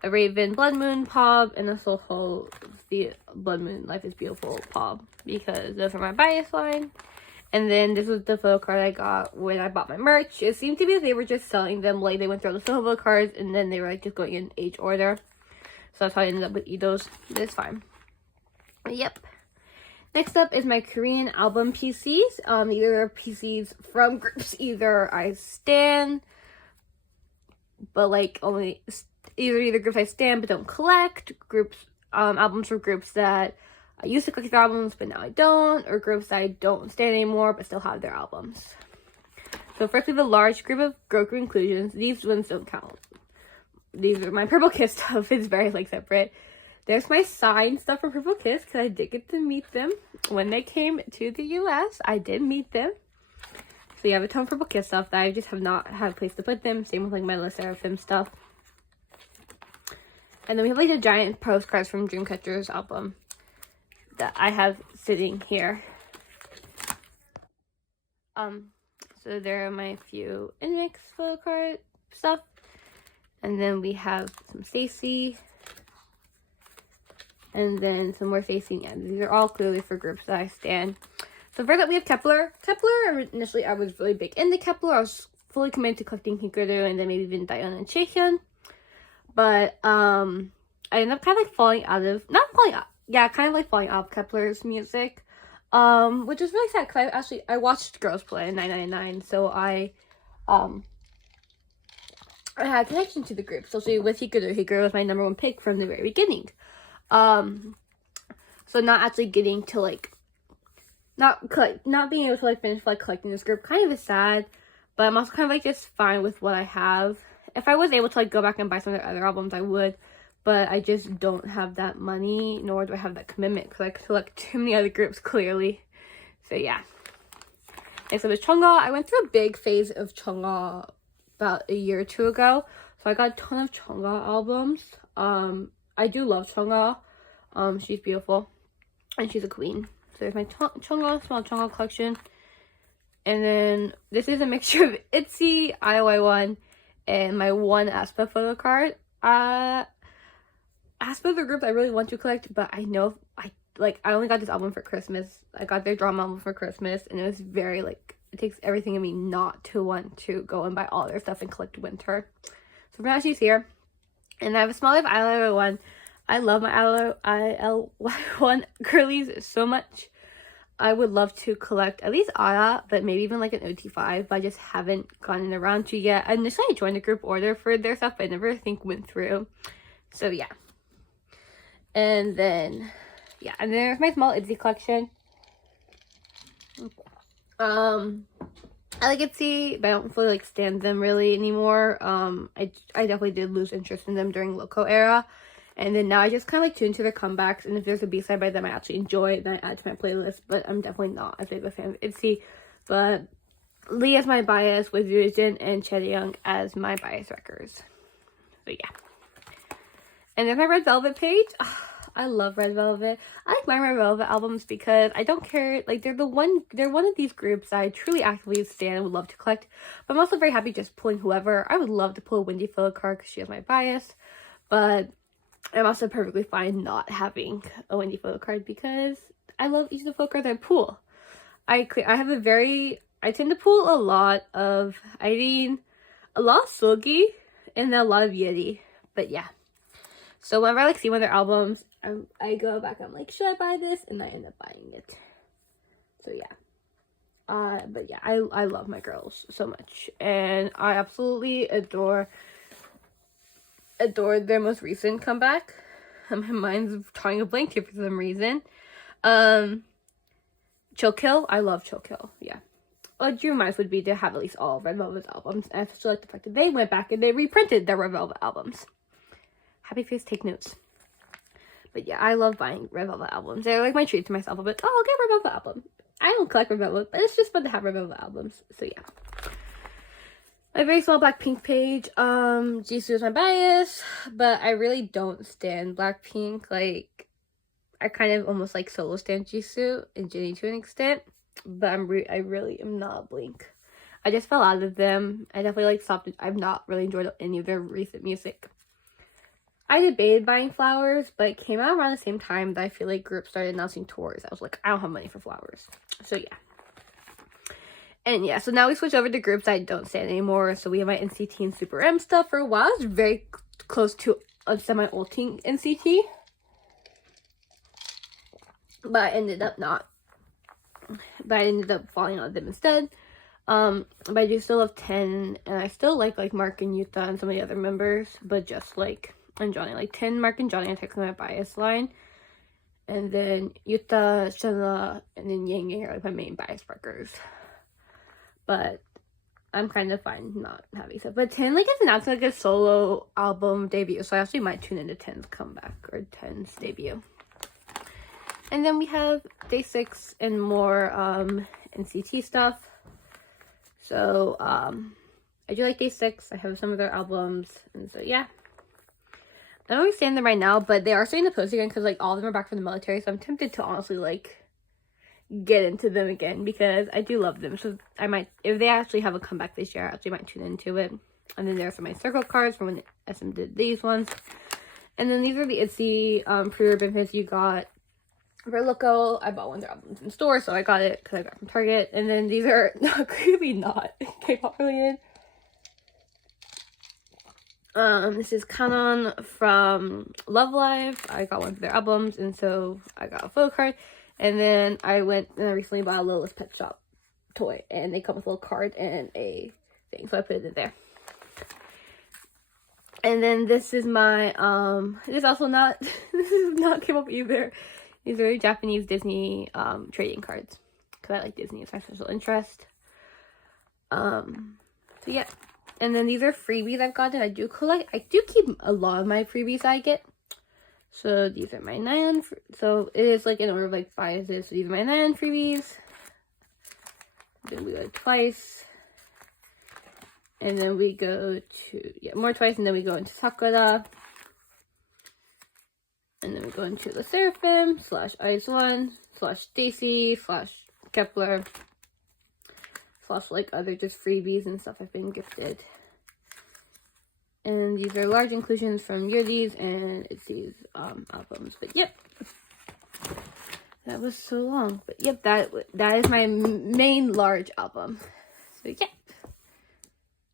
a Raven Blood Moon pop and a Soho the Blood Moon Life is Beautiful pop, because those are my bias line. And then this was the photo card I got when I bought my merch. It seemed to be that they were just selling them, like they went through all the Soho cards and then they were like just going in age order. So that's how I ended up with Itos. But it's fine. Yep. Next up is my Korean album PCs. These are PCs from groups either I stan, but like only either groups I stan but don't collect. Albums from groups that I used to collect their albums, but now I don't. Or groups that I don't stand anymore, but still have their albums. So first we have a large group of Goku inclusions. These ones don't count. These are my Purple Kiss stuff. It's very, like, separate. there's my signed stuff from Purple Kiss because I did get to meet them when they came to the US. I did meet them. So you have a ton of Purple Kiss stuff that I just have not had a place to put them. Same with like my sserafim stuff. And then we have like the giant postcards from Dreamcatcher's album that I have sitting here. So there are my few nmixx Photocard stuff. And then we have some stayc. And then some more stayc. And these are all clearly for groups that I stan. So first up we have Kepler. Kepler, initially I was really big into Kepler. I was fully committed to collecting Hikaru and then maybe even Daeon and Chaehyun. But I ended up kind of like falling out of, kind of like falling out of Kepler's music. Which is really sad because I watched girls play in 999, so I had a connection to the group, especially with Hikaru. Hikaru was my number one pick from the very beginning. So not actually getting to like, not being able to like finish like collecting this group kind of is sad, but I'm also kind of like just fine with what I have. If I was able to like go back and buy some of their other albums, I would. But I just don't have that money, nor do I have that commitment, because I collect too many other groups, clearly. So, yeah. Next up is Chungha. I went through a big phase of Chungha about a year or two ago. So, I got a ton of Chungha albums. I do love Chungha. She's beautiful. And she's a queen. So, there's my Chungha, small Chungha collection. And then, this is a mixture of ITZY, IOI1, and my one aespa photo card. aespa the group I really want to collect, but I know I only got this album for Christmas. I got their drama album for Christmas, and it was very like, it takes everything in me not to want to go and buy all their stuff and collect winter. So for now she's here. And I have a small life eyeliner one. I love my IL1 girlies so much. I would love to collect at least Aya, but maybe even like an OT5, but I just haven't gotten around to yet. Initially I joined a group order for their stuff, but I never think went through. So yeah. And then there's my small ITZY collection. I like ITZY, but I don't fully like stand them really anymore. I definitely did lose interest in them during Loco era. And then now I just kind of like tune to their comebacks, and if there's a B-side by them I actually enjoy, then I add to my playlist. But I'm definitely not as big of a fan of ITZY. But Lee as my bias, with Yujin and Chaeyoung as my bias records. So yeah. And then my Red Velvet page. I love Red Velvet. I like my Red Velvet albums because I don't care, like they're one of these groups that I truly actively stand and would love to collect. But I'm also very happy just pulling whoever. I would love to pull a Wendy Photocard because she has my bias. But I'm also perfectly fine not having a Wendy Photocard because I love each of the photocards I pull. I tend to pull a lot of Irene, a lot of Sugi, and then a lot of Yeri. But yeah. So whenever I like see one of their albums, I go back and I'm like, should I buy this? And I end up buying it. So yeah. But yeah, I love my girls so much. And I absolutely adore their most recent comeback. My mind's drawing a blank here for some reason. Chill Kill. I love Chill Kill. Yeah. A dream of mine would be to have at least all of Red Velvet's albums. And I especially like the fact that they went back and they reprinted their Red Velvet albums. Happy face, take notes. But yeah, I love buying Red Velvet albums. They're like my treat to myself. But I'll get a Red Velvet album. I don't collect Red Velvet, but it's just fun to have Red Velvet albums. So yeah. My very small Blackpink page. Jisoo is my bias, but I really don't stan Blackpink. Like, I kind of almost like solo stan Jisoo and Jennie to an extent, but I really am not Blink. I just fell out of them. I definitely like stopped. I've not really enjoyed any of their recent music. I debated buying flowers, but it came out around the same time that I feel like groups started announcing tours. I was like, I don't have money for flowers. So yeah. And yeah, so now we switch over to groups I don't stand anymore. So we have my NCT and Super M stuff. For a while, I was very close to semi-ulting NCT. But I ended up not. But I ended up falling out of them instead. But I do still have 10. And I still like Mark and Yuta and some of the other members. But just like, and Johnny. Like 10, Mark and Johnny are technically my bias line. And then Yuta, Shenna, and then Yang Yang are like my main bias markers. But I'm kind of fine not having stuff. But 10 like is announced like a solo album debut, so I actually might tune into 10's comeback or 10's debut. And then we have Day 6 and more NCT stuff. So I do like Day 6. I have some of their albums, and so yeah. I don't understand them right now, but they are starting to post again because like all of them are back from the military, so I'm tempted to honestly like get into them again because I do love them. So I might, if they actually have a comeback this year, I actually might tune into it. And then there's my circle cards from when SM did these ones. And then these are the ITZY pre-order benefits you got for Loco. I bought one of their albums in store, so I got it because I got it from Target. And then these are clearly not K-pop related. This is Canon from Love Live. I got one of their albums, and so I got a Photocard. And then I went and I recently bought a Lola's Pet Shop toy, and they come with a little card and a thing, so I put it in there. And then this is my this is also not this is not K-pop either. These are Japanese Disney trading cards because I like Disney. It's my special interest. So yeah. And then these are freebies I've gotten. I do keep a lot of my freebies I get. So these are my 9. So it is like in order of like biases. So these are my 9 freebies. Then we go twice. And then we go to, more twice. And then we go into Sakura. And then we go into the Seraphim / IZ*ONE / stayc / Kepler / like other just freebies and stuff I've been gifted. And these are large inclusions from Yuri's and ITZY's albums. But yep, that was so long. But yep, that is my main large album. So yep.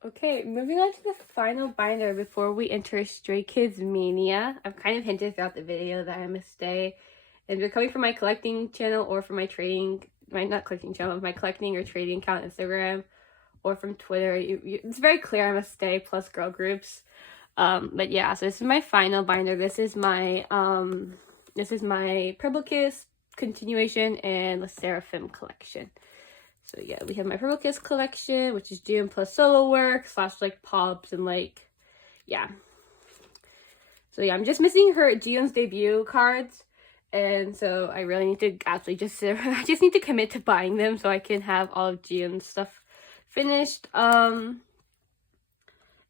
Okay, moving on to the final binder before we enter Stray Kids Mania. I've kind of hinted throughout the video that I'm a stay. And if you're coming from my collecting channel or from my trading, not collecting channel, my collecting or trading account on Instagram or from Twitter, it's very clear I'm a stay plus girl groups. But yeah, so this is my final binder. This is my Purple Kiss continuation and the Seraphim collection. So yeah, we have my Purple Kiss collection, which is June plus solo work / like pops and like, yeah. So yeah, I'm just missing her Jiyoung's debut cards. And so I really need to actually I just need to commit to buying them so I can have all of Jiyoung's stuff finished. It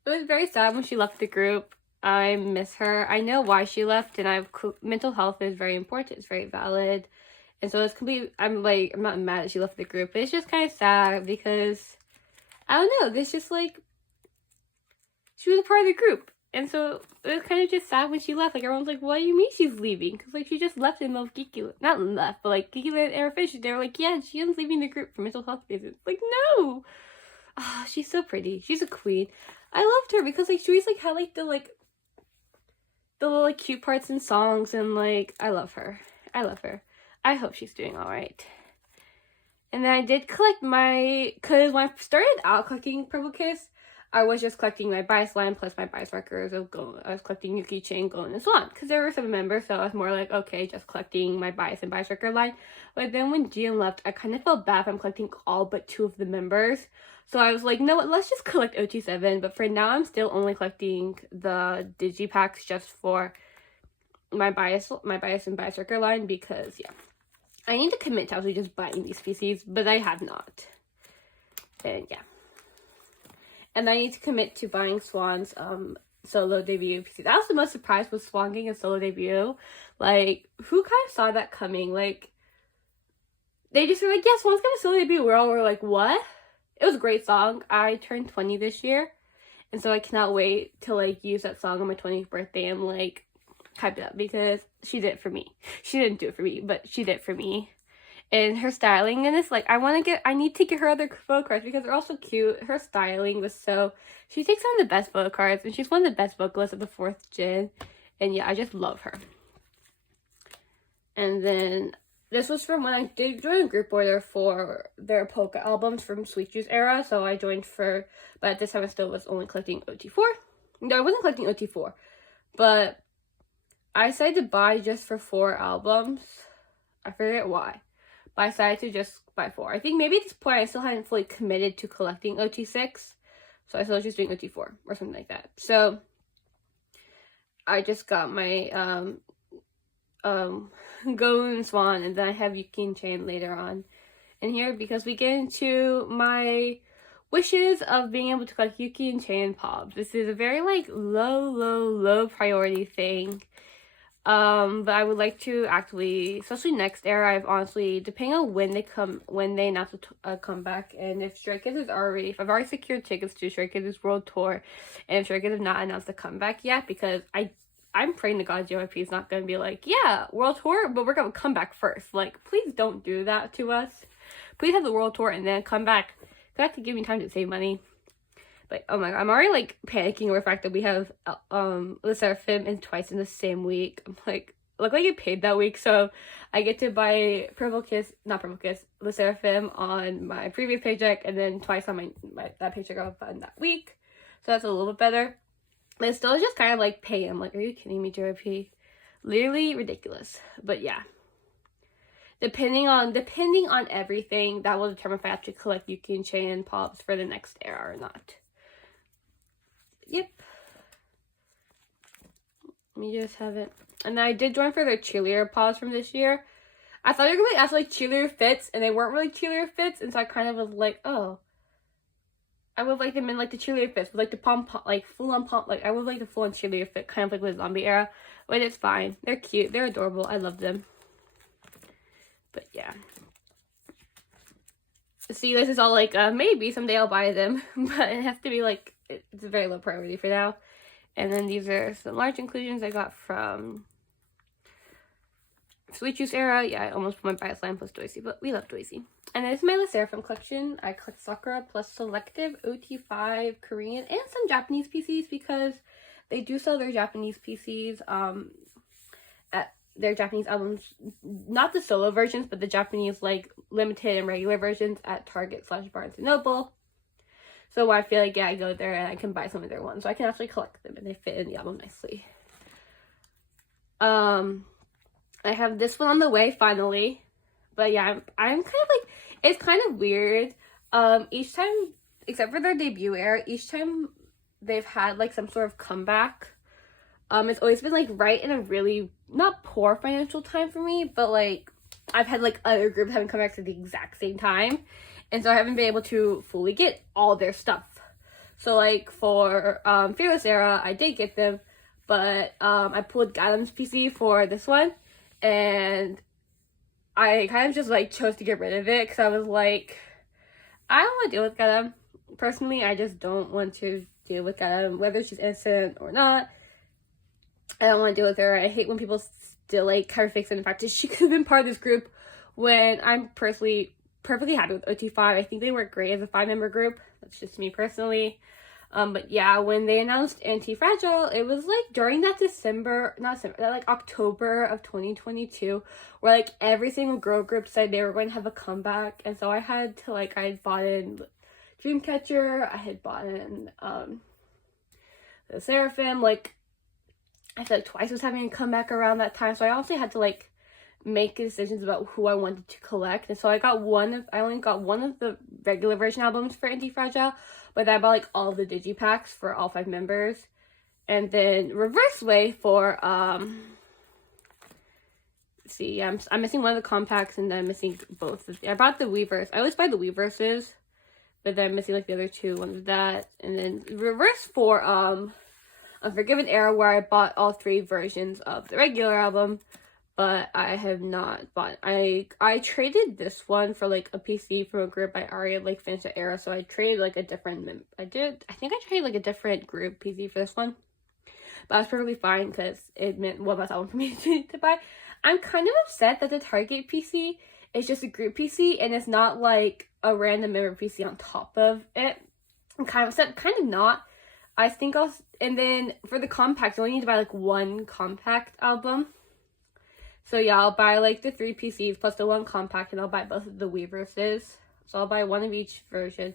was very sad when she left the group. I miss her. I know why she left, and mental health is very important. It's very valid. And so it's I'm not mad that she left the group, but it's just kind of sad because, I don't know, it's just like, she was a part of the group. And so it was kind of just sad when she left. Like, everyone's like, what do you mean she's leaving? Because, like, she just left in love Kiki. Not left, but, like, Kiki and Airfish, they were like, yeah, she is leaving the group for mental health reasons. Like, no! Oh, she's so pretty. She's a queen. I loved her because, like, she always, like, had, like, the little, like, cute parts in songs. And, like, I love her. I love her. I hope she's doing alright. And then I did collect because when I started out collecting Purple Kiss, I was just collecting my bias line plus my bias records. I was collecting Yuki Chain, Golden, and Swan because there were some members, so I was more like, okay, just collecting my bias and bias record line. But then when Jiyoung left, I kind of felt bad if I'm collecting all but 2 of the members. So I was like, no, let's just collect OT7. But for now, I'm still only collecting the digipacks just for my bias and bias record line because, yeah, I need to commit to actually just buying these species, but I have not. And yeah. And I need to commit to buying Swan's solo debut. I was the most surprised with Swan getting a solo debut. Like, who kind of saw that coming? Like, they just were like, yeah, Swan's got a solo debut. We were like, what? It was a great song. I turned 20 this year. And so I cannot wait to, like, use that song on my 20th birthday and, like, hype it up because she did it for me. She didn't do it for me, but she did it for me. And her styling in this, like, I need to get her other photo cards because they're also cute. Her styling was she takes on the best photo cards, and she's one of the best vocalists of the 4th gen. And yeah, I just love her. And then this was from when I did join a group order for their polka albums from Sweet Juice era. So I joined but at this time I still was only collecting OT4. No, I wasn't collecting OT4, but I decided to buy just for 4 albums. I forget why. but I decided to just buy 4. I think maybe at this point I still hadn't fully committed to collecting OT6, so I still was just doing OT4 or something like that. So I just got my Golden Swan, and then I have Yuki and Chain later on in here because we get into my wishes of being able to collect Yuki and Chain Pops. This is a very like low priority thing. But I would like to actually, especially next era, I've honestly, depending on when they announce a comeback, and if Stray Kids is already, if I've already secured tickets to Stray Kids' world tour, and if Stray Kids have not announced a comeback yet, because I'm praying to God JYP is not going to be like, yeah, world tour, but we're going to come back first. Like, please don't do that to us. Please have the world tour and then come back. That could give me time to save money. But oh my god, I'm already like panicking over the fact that we have the Seraphim and Twice in the same week. I'm like, look like I get paid that week, so I get to buy the Seraphim on my previous paycheck, and then Twice on my that paycheck on that week. So that's a little bit better. But it's still just kind of like pay. I'm like, are you kidding me, JYP? Literally ridiculous. But yeah. Depending on everything, that will determine if I have to collect Yuki and Chain Pops for the next era or not. Yep. Let me just have it. And I did join for their cheerleader pods from this year. I thought they were going to ask like cheerleader fits, and they weren't really cheerleader fits, and so I kind of was like, oh. I would like them in like the cheerleader fits, with like the pom, like full on pom, like I would like the full on cheerleader fit, kind of like with Zombie era. But it's fine. They're cute. They're adorable. I love them. But yeah. See, this is all like, maybe someday I'll buy them, but it has to be like, it's a very low priority for now. And then these are some large inclusions I got from Sweet Juice era. Yeah, I almost put my bias line plus Doisy, but we love Doisy. And this is my Sserafim collection. I collect Sakura plus selective OT5 Korean and some Japanese PCs because they do sell their Japanese PCs at their Japanese albums, not the solo versions, but the Japanese like limited and regular versions at Target/Barnes & Noble. So I feel like, yeah, I go there and I can buy some of their ones, so I can actually collect them and they fit in the album nicely. I have this one on the way finally, but yeah, I'm kind of like, it's kind of weird. Each time, except for their debut era, each time they've had like some sort of comeback, it's always been like right in a really not poor financial time for me, but like I've had like other groups having come back at the exact same time, and so I haven't been able to fully get all their stuff. So like for Fearless era, I did get them, but I pulled Gaddam's PC for this one, and I kind of just like chose to get rid of it because I was like, I don't want to deal with Gaddam. Personally, I just don't want to deal with Gaddam, whether she's innocent or not. I don't want to deal with her. I hate when people still like kind of fix the fact that she could have been part of this group when I'm personally perfectly happy with OT5. I think they work great as a 5-member group. That's just me personally. But yeah, when they announced Anti-Fragile, it was like during that October of 2022, where like every single girl group said they were going to have a comeback, and so I had to like, I had bought in Dreamcatcher, I had bought in the Seraphim, like I feel like Twice was having a comeback around that time, so I also had to like make decisions about who I wanted to collect. And so I only got one of the regular version albums for Anti-Fragile, but then I bought like all of the digipacks for all 5 members. And then Reverse Way for let's see, I'm missing one of the compacts, and then I'm missing both. I bought the Weverse. I always buy the Weverses, but then I'm missing like the other 2, one of that. And then Reverse for Unforgiven era, where I bought all 3 versions of the regular album, but I have not bought. I traded this one for like a PC from a group I already like finished the era, so I traded like a different. I think I traded like a different group PC for this one, but I was perfectly fine because it meant one less album for me to buy. I'm kind of upset that the Target PC is just a group PC and it's not like a random member PC on top of it. I'm kind of upset, kind of not. I think and then for the compacts, I only need to buy like 1 compact album. So yeah, I'll buy like the 3 PCs plus the 1 compact, and I'll buy both of the Weverses. So I'll buy 1 of each version.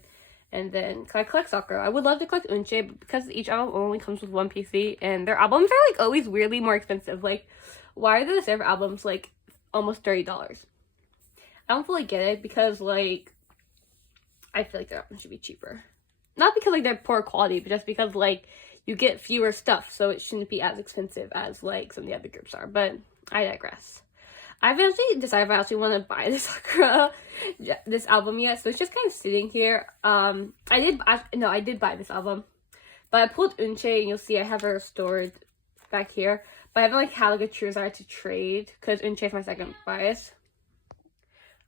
And then I collect Sakura. I would love to collect Unche, but because each album only comes with 1 PC, and their albums are like always weirdly more expensive. Like, why are the Server albums like almost $30? I don't fully get it because, like, I feel like their albums should be cheaper. Not because, like, they're poor quality, but just because, like, you get fewer stuff, so it shouldn't be as expensive as, like, some of the other groups are. But I digress. I haven't actually decided if I actually want to buy this Sakura, this album yet, so it's just kind of sitting here. I did buy this album, but I pulled Eunchae, and you'll see I have her stored back here. But I haven't, like, had, like, a true desire to trade, because Eunchae is my second bias.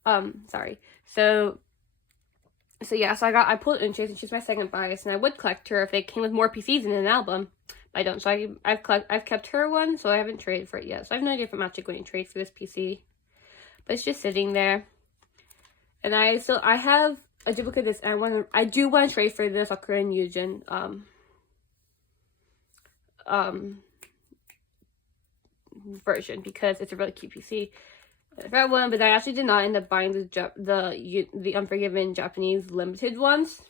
Sorry. So yeah, so I pulled Eunchae, and she's my second bias, and I would collect her if it came with more PCs in an album. I don't, so I've kept her one, so I haven't traded for it yet. So I have no idea if I'm actually going to trade for this PC, but it's just sitting there. And I have a duplicate of this, and I do want to trade for the Sakura and Yujin version, because it's a really cute PC. That one, but I actually did not end up buying the Unforgiven Japanese limited ones.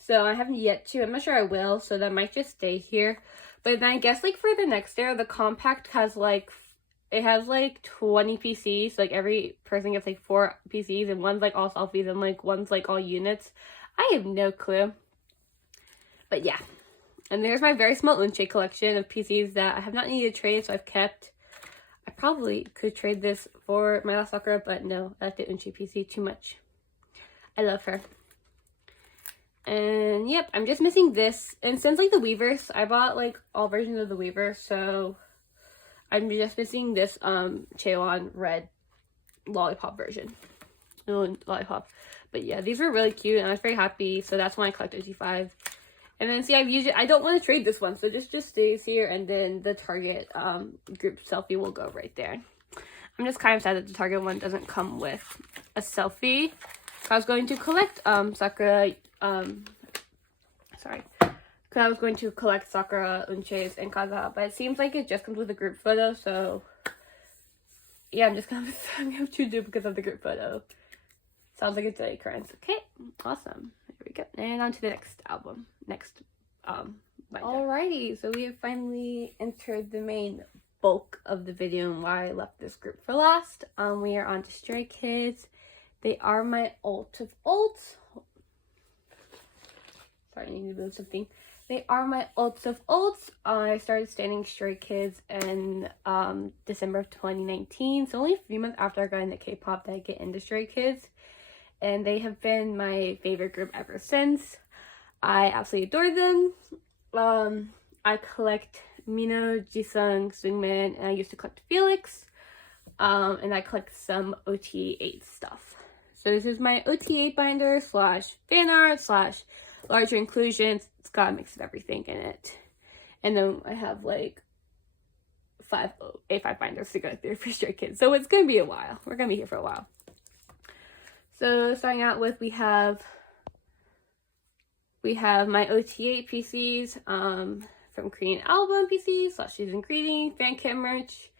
So I haven't yet to. I'm not sure I will, so that might just stay here. But then I guess, like, for the next era, the compact has, like, it has, like, 20 PCs. Like, every person gets, like, 4 PCs, and one's, like, all selfies, and, like, one's, like, all units. I have no clue. But, yeah. And there's my very small Eunchae collection of PCs that I have not needed to trade, so I've kept. I probably could trade this for my last Sakura, but no, I like the Eunchae PC too much. I love her. And yep, I'm just missing this. And since, like, the Weavers, I bought, like, all versions of the Weaver, so I'm just missing this Chaewon red lollipop version. Lollipop. But yeah, these were really cute, and I was very happy, so that's why I collected OG5. And then see, I don't want to trade this one, so just stays here, and then the Target group selfie will go right there. I'm just kind of sad that the Target one doesn't come with a selfie. So I was going to collect Sakura, because I was going to collect Sakura, Eunchae's, and Kaza, but it seems like it just comes with a group photo, so yeah, I'm just gonna have 2 duplicates of the group photo. Sounds like a daily occurrence. Okay, awesome. Here we go. And on to the next album. Alrighty, so we have finally entered the main bulk of the video and why I left this group for last. We are on to Stray Kids. They are my ult of ults. Sorry, I need to move something. They are my ults of ults. I started standing Stray Kids in December of 2019. So only a few months after I got into K-pop did I get into Stray Kids. And they have been my favorite group ever since. I absolutely adore them. I collect Minho, Jisung, Seungmin, and I used to collect Felix. And I collect some OT8 stuff. So this is my OT8 binder / fan art / larger inclusions. It's got a mix of everything in it. And then I have, like, 5 A5 binders to go through for Stray Kids. So it's going to be a while. We're going to be here for a while. So starting out with, we have my OT8 PCs from Korean album PCs / season greeting, fan kit merch.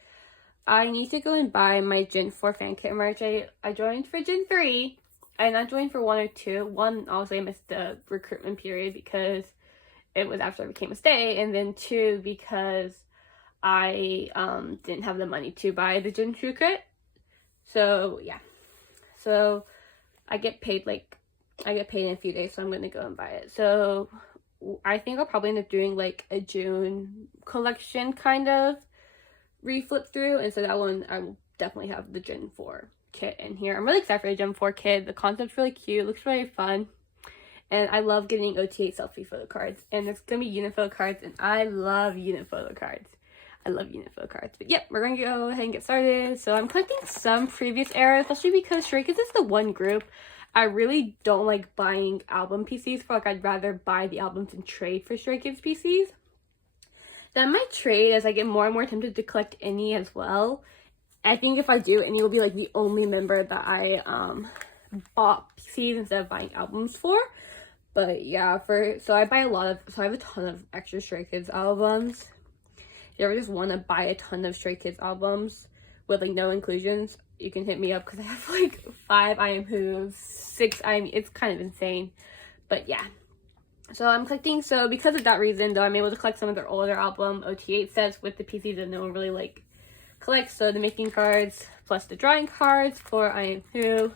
I need to go and buy my Gen 4 fan kit merch. I joined for Gen 3. I not joined for 1 or 2. 1, obviously, I missed the recruitment period because it was after I became a stay. And then 2, because I didn't have the money to buy the Gen 2 kit. So, yeah. So, I get paid in a few days, so I'm going to go and buy it. So, I think I'll probably end up doing, like, a June collection kind of reflip through, and so that one I will definitely have the Gen 4 kit in here. I'm really excited for the Gen 4 kit. The concept's really cute, looks really fun, and I love getting OT8 selfie photo cards, and it's gonna be unit photo cards, and I love unit photo cards. But yep, we're gonna go ahead and get started. So I'm collecting some previous era, especially because Stray Kids is the one group I really don't like buying album PCs for. Like, I'd rather buy the albums and trade for Stray Kids PCs. Then I might trade as I get more and more tempted to collect any as well. I think if I do, any will be, like, the only member that I bought PCs instead of buying albums for. But yeah, so I have a ton of extra Stray Kids albums. If you ever just want to buy a ton of Stray Kids albums with, like, no inclusions, you can hit me up because I have, like, 5 I Am Who's, 6 I Am, it's kind of insane. But yeah. So I'm collecting, so because of that reason, though, I'm able to collect some of their older album OT8 sets with the PCs that no one really, like, collect. So the making cards plus the drawing cards for I Am Who.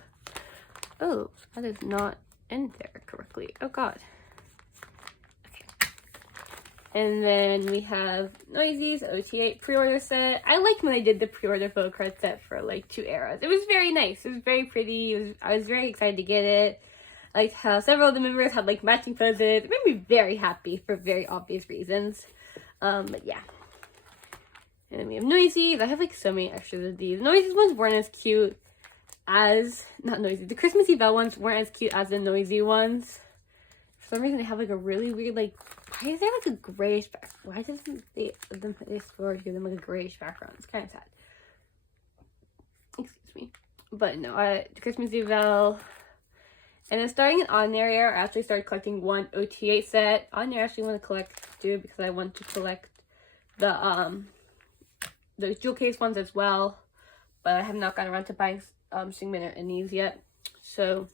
Oh, that is not in there correctly. Oh god. Okay. And then we have Noisy's OT8 pre-order set. I liked when I did the pre-order Photocard set for like 2 eras. It was very nice. It was very pretty. I was very excited to get it. I liked how several of the members had like matching poses. It made me very happy for very obvious reasons. But yeah. And then we have Noisy's. I have like so many extras of these. Noisy's ones weren't as cute as, not Noisy, the Christmas Eve ones weren't as cute as the Noisy ones. For some reason they have like a really weird, like, why is there like a grayish back? Why doesn't they sort of give them like a grayish background? It's kind of sad. Excuse me. But no, Christmas Eve. And then starting in Ordinary Era, I actually started collecting one OT8 set. Ordinary I actually want to collect too because I want to collect the jewel case ones as well. But I have not gotten around to buying Seungmin or Innies yet. So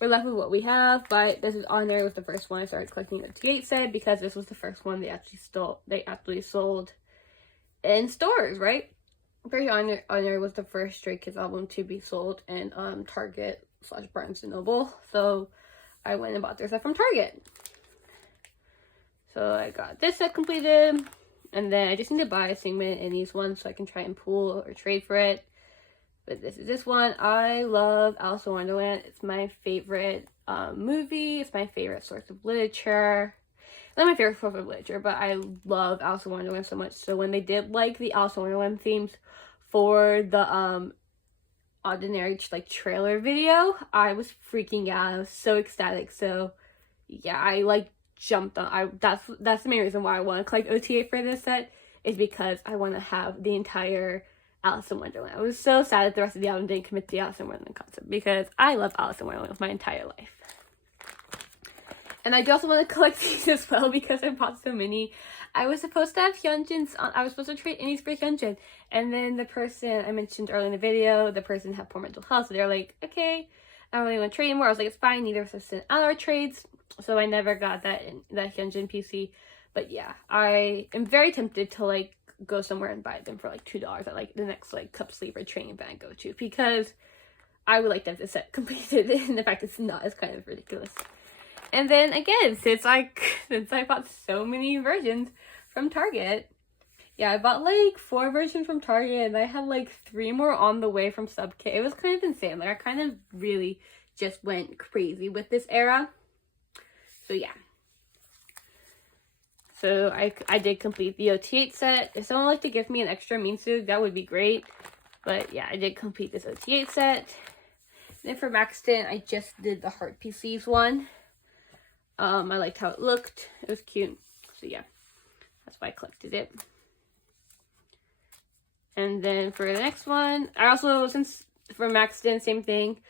we're left with what we have. But this is Ordinary was the first one I started collecting a OT8 set because this was the first one they actually sold in stores, right? Very Ordinary was the first Stray Kids album to be sold in Target / Barnes & Noble. So I went and bought their stuff from Target. So I got this set completed. And then I just need to buy a Seungmin and these ones so I can try and pool or trade for it. But this is this one. I love Alice in Wonderland. It's my favorite movie. It's my favorite source of literature. Not my favorite source of literature, but I love Alice in Wonderland so much. So when they did like the Alice in Wonderland themes for the Ordinary like trailer video, I was freaking out. I was so ecstatic. So yeah, I like jumped on. That's the main reason why I want to collect OTA for this set, is because I want to have the entire Alice in Wonderland. I was so sad that the rest of the album didn't commit to the Alice in Wonderland concept because I love Alice in Wonderland with my entire life. And I do also want to collect these as well because I bought so many. I was supposed to have Hyunjin's. I was supposed to trade Innies for Hyunjin, and then the person I mentioned earlier in the video, the person had poor mental health, so they're like, okay, I don't really want to trade anymore. I was like, it's fine. Neither of us sent out our trades, so I never got that Hyunjin PC. But yeah, I am very tempted to like go somewhere and buy them for like $2 at like the next like cup sleeper training event I go to, because I would like to have this set completed, and the fact it's not is kind of ridiculous. And then again, since I bought so many versions from Target, yeah, I bought like 4 versions from Target, and I had like 3 more on the way from Subkit. It was kind of insane. Like I kind of really just went crazy with this era. So yeah. So I did complete the OT8 set. If someone would like to give me an extra Minsu, that would be great. But yeah, I did complete this OT8 set. And then for Maxton, I just did the Heart PCs one. I liked how it looked. It was cute. So yeah, that's why I collected it. And then for the next one, I also, since for Maxton, same thing.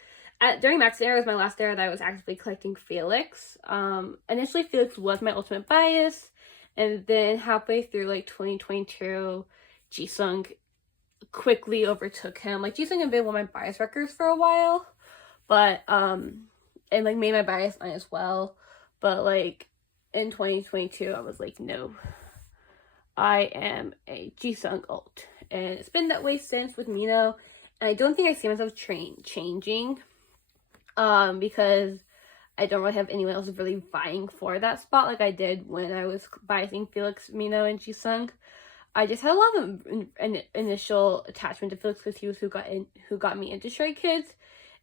During Maxton era was my last era that I was actively collecting Felix. Initially Felix was my ultimate bias. And then halfway through like 2022, Jisung quickly overtook him. Like Jisung had been one of my bias records for a while, but and like made my bias line as well. But like in 2022, I was like, no, I am a Jisung ult, and it's been that way since with Minho. And I don't think I see myself changing, because I don't really have anyone else really vying for that spot like I did when I was biasing Felix, Minho, and Jisung. I just had a lot of an initial attachment to Felix because he was who got me into Stray Kids,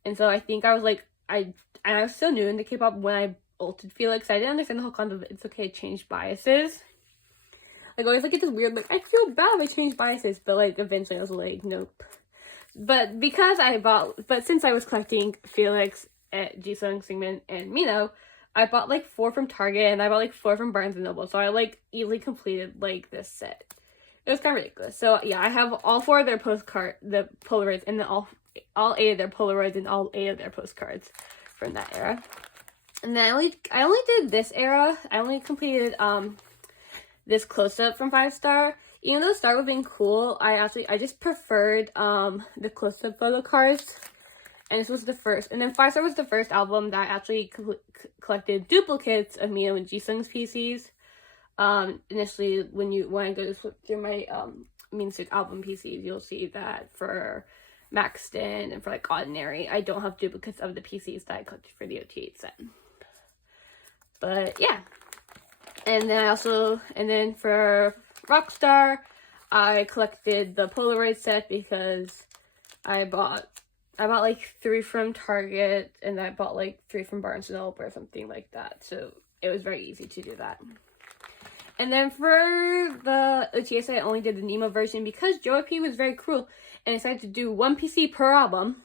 and so I think I was like I was so new into K-pop when I ulted Felix. I didn't understand the whole concept of it's okay to change biases. Like I always like get this weird like I feel bad if I change biases, but like eventually I was like nope. But since I was collecting Felix, Jisung, Seungmin, and Minho, I bought like 4 from Target, and I bought like 4 from Barnes & Noble, so I like easily completed like this set. It was kind of ridiculous. So yeah, I have all 4 of their the Polaroids, and then all 8 of their Polaroids and all 8 of their postcards from that era. And then I only did this era. I only completed this close-up from 5 Star. Even though Star was being cool, I just preferred the close-up photo cards. And this was the first. And then 5 Star was the first album that I actually collected duplicates of Minho and Jisung's PCs. Initially, when I go to flip through my minhyuk album PCs, you'll see that for Maxton and for like Ordinary, I don't have duplicates of the PCs that I collected for the OT8 set. But yeah. And then for Rockstar, I collected the Polaroid set because I bought like 3 from Target, and I bought like 3 from Barnes & Noble or something like that. So it was very easy to do that. And then for the OTS, I only did the Nemo version because JYP was very cruel and decided to do 1 PC per album.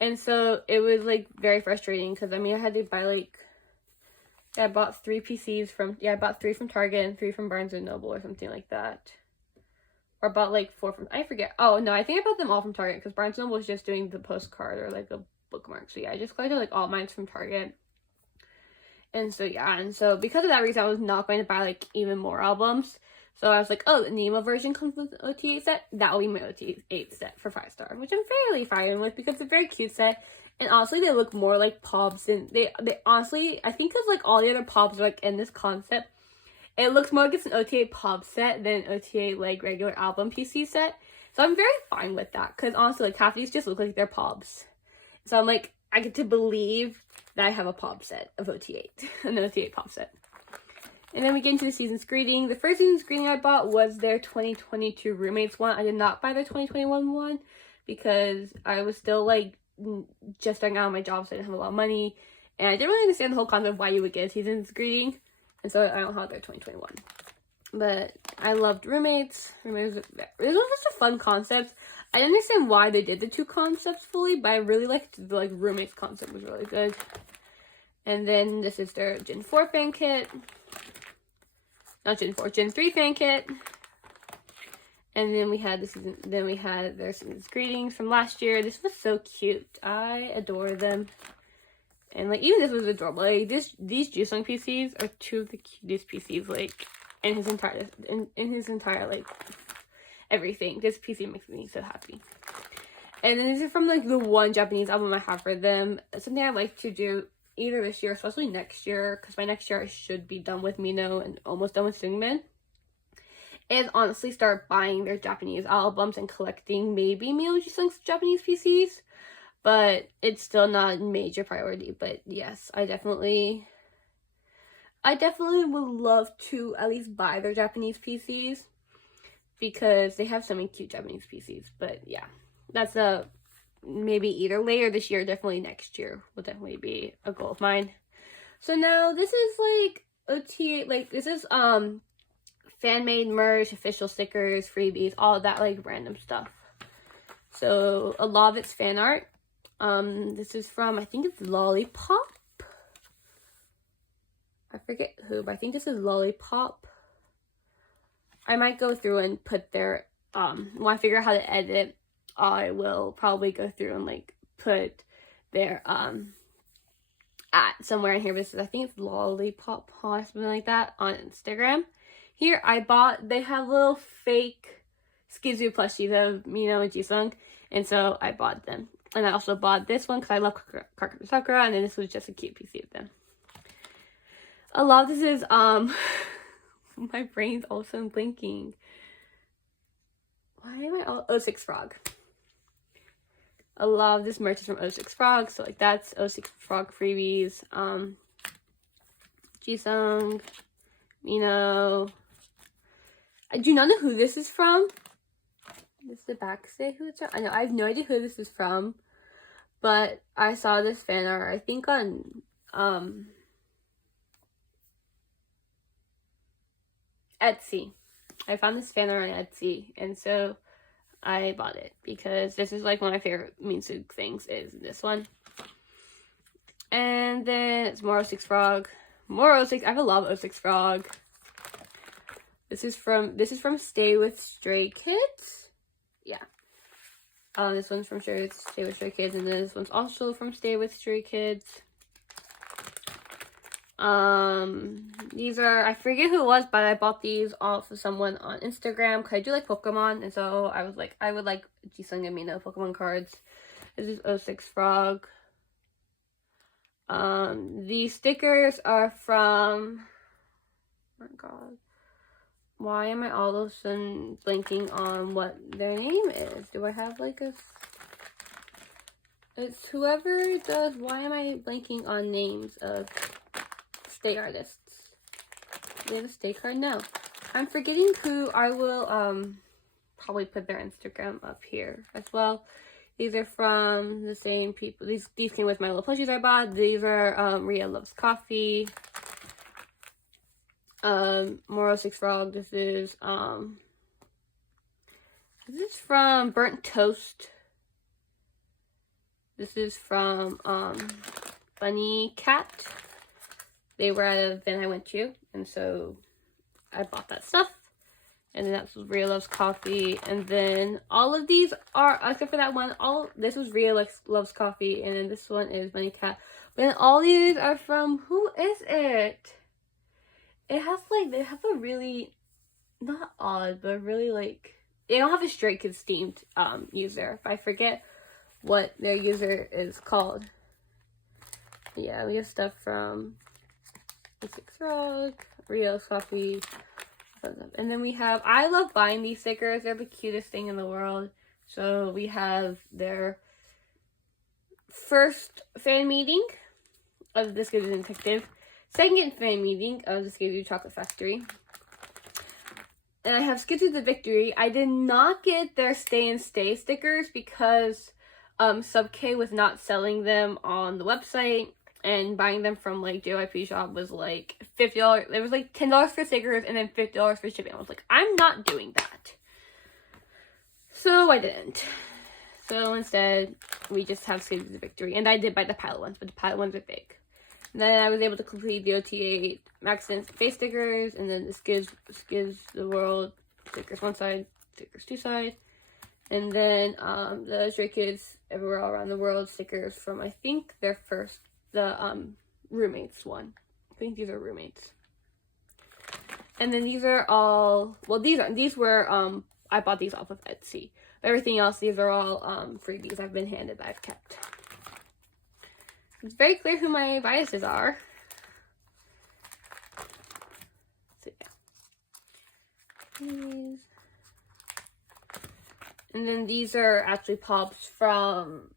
And so it was like very frustrating because I mean I had to buy like, I bought 3 PCs from, I bought 3 from Target and 3 from Barnes & Noble or something like that. Or bought like 4 from, I forget. Oh no, I think I bought them all from Target because Barnes & Noble was just doing the postcard or like a bookmark. So yeah, I just collected like all mine from Target. And so yeah, and so because of that reason, I was not going to buy like even more albums. So I was like, oh, the Nemo version comes with the OT8 set. That will be my OT8 set for 5-star, which I'm fairly fine with because it's a very cute set. And honestly, they look more like pops, and they honestly, I think because like all the other pops are like in this concept, it looks more like it's an OT8 pop set than an OT8 like regular album PC set. So I'm very fine with that because honestly, like half these just look like they're pops. So I'm like, I get to believe that I have a pop set of OT8, an OT8 pop set. And then we get into the season's greeting. The first season's greeting I bought was their 2022 roommates one. I did not buy their 2021 one because I was still like just starting out on my job, so I didn't have a lot of money. And I didn't really understand the whole concept of why you would get a season's greeting. And so I don't have their 2021. But I loved roommates. Roommates was just a fun concept. I didn't understand why they did the 2 concepts fully, but I really liked the like roommates concept was really good. And then this is their Gen 4 fan kit. Not Gen 4, Gen 3 fan kit. And then we had their season's greetings from last year. This was so cute. I adore them. And like even this was adorable. Like these Jisung PCs are 2 of the cutest PCs like in his entire like everything. This PC makes me so happy. And then this is from like the one Japanese album I have for them. It's something I'd like to do either this year, especially next year, because by next year I should be done with minho and almost done with seungmin. Is honestly start buying their Japanese albums and collecting maybe minho Jisung's Japanese PCs. But it's still not a major priority. But yes, I definitely would love to at least buy their Japanese PCs because they have so many cute Japanese PCs. But yeah, that's maybe either later this year, definitely next year will definitely be a goal of mine. So now this is like OT, like this is fan made merch, official stickers, freebies, all that like random stuff. So a lot of it's fan art. This is from, I think it's Lollipop. I forget who, but I think this is Lollipop. I might go through and put their, when I figure out how to edit, I will probably go through and like put their, at somewhere in here. This is, I think it's Lollipop or something like that on Instagram. Here, they have little fake Skizu plushies of minho and Jisung, and so I bought them. And I also bought this one because I love Sakura, and then this was just a cute PC of them. A lot of this is, my brain's also blinking. Why am I all, 06 Frog. A lot of this merch is from 06 Frog, so like that's 06 Frog freebies. Jisung, minho. I do not know who this is from. Does the back say who it's from? I know, I have no idea who this is from. But I saw this fan art, I think on, Etsy. I found this fan art on Etsy, and so I bought it because this is like one of my favorite minhyuk things is this one. And then it's more 06 Frog. More 06, I have a lot of 06 Frog. This is from Stay with Stray Kids. Yeah. This one's from Stay with Stray Kids, and this one's also from Stay with Stray Kids. These are, I forget who it was, but I bought these off of someone on Instagram because I do like Pokemon, and so I was like, I would like Jisung and minho Pokemon cards. This is 06 Frog. These stickers are from, oh my god, Why am I all of a sudden blanking on what their name is? Do I have like a... It's whoever does... Why am I blanking on names of stay artists? Do they have a stay card? No. I'm forgetting who. I will probably put their Instagram up here as well. These are from the same people. These came with my little plushies I bought. These are Ria Loves Coffee. Moro Six Frog. This is from Burnt Toast. This is from Bunny Cat. They were at an event I went to, and so I bought that stuff. And then that's Ria Loves Coffee. And then all of these are, except for that one, this was Ria Loves Coffee. And then this one is Bunny Cat. But then all these are from, who is it? It has like, they have a really, not odd, but really like, they don't have a Stray Kids themed user. But I forget what their user is called. Yeah, we have stuff from Six Rock, Ria Loves Coffee. And then we have, I love buying these stickers. They're the cutest thing in the world. So we have their first fan meeting of This Gives You Detective. Second fan meeting of This Gives You Chocolate Factory. And I have Skids of the Victory. I did not get their Stay and Stay stickers because Sub K was not selling them on the website. And buying them from like JYP shop was like $50. It was like $10 for stickers and then $50 for shipping. I was like, I'm not doing that. So I didn't. So instead, we just have Skids of the Victory. And I did buy the pilot ones, but the pilot ones are big. And then I was able to complete the OTA Max Sense face stickers. And then the Skids the World stickers one side, stickers two side. And then the Stray Kids Everywhere All Around the World stickers from, I think, their first, the roommates one. I think these are roommates. And then these are all, well, these were I bought these off of Etsy. But everything else, these are all freebies I've been handed that I've kept. It's very clear who my biases are. So yeah. These. And then these are actually pops from,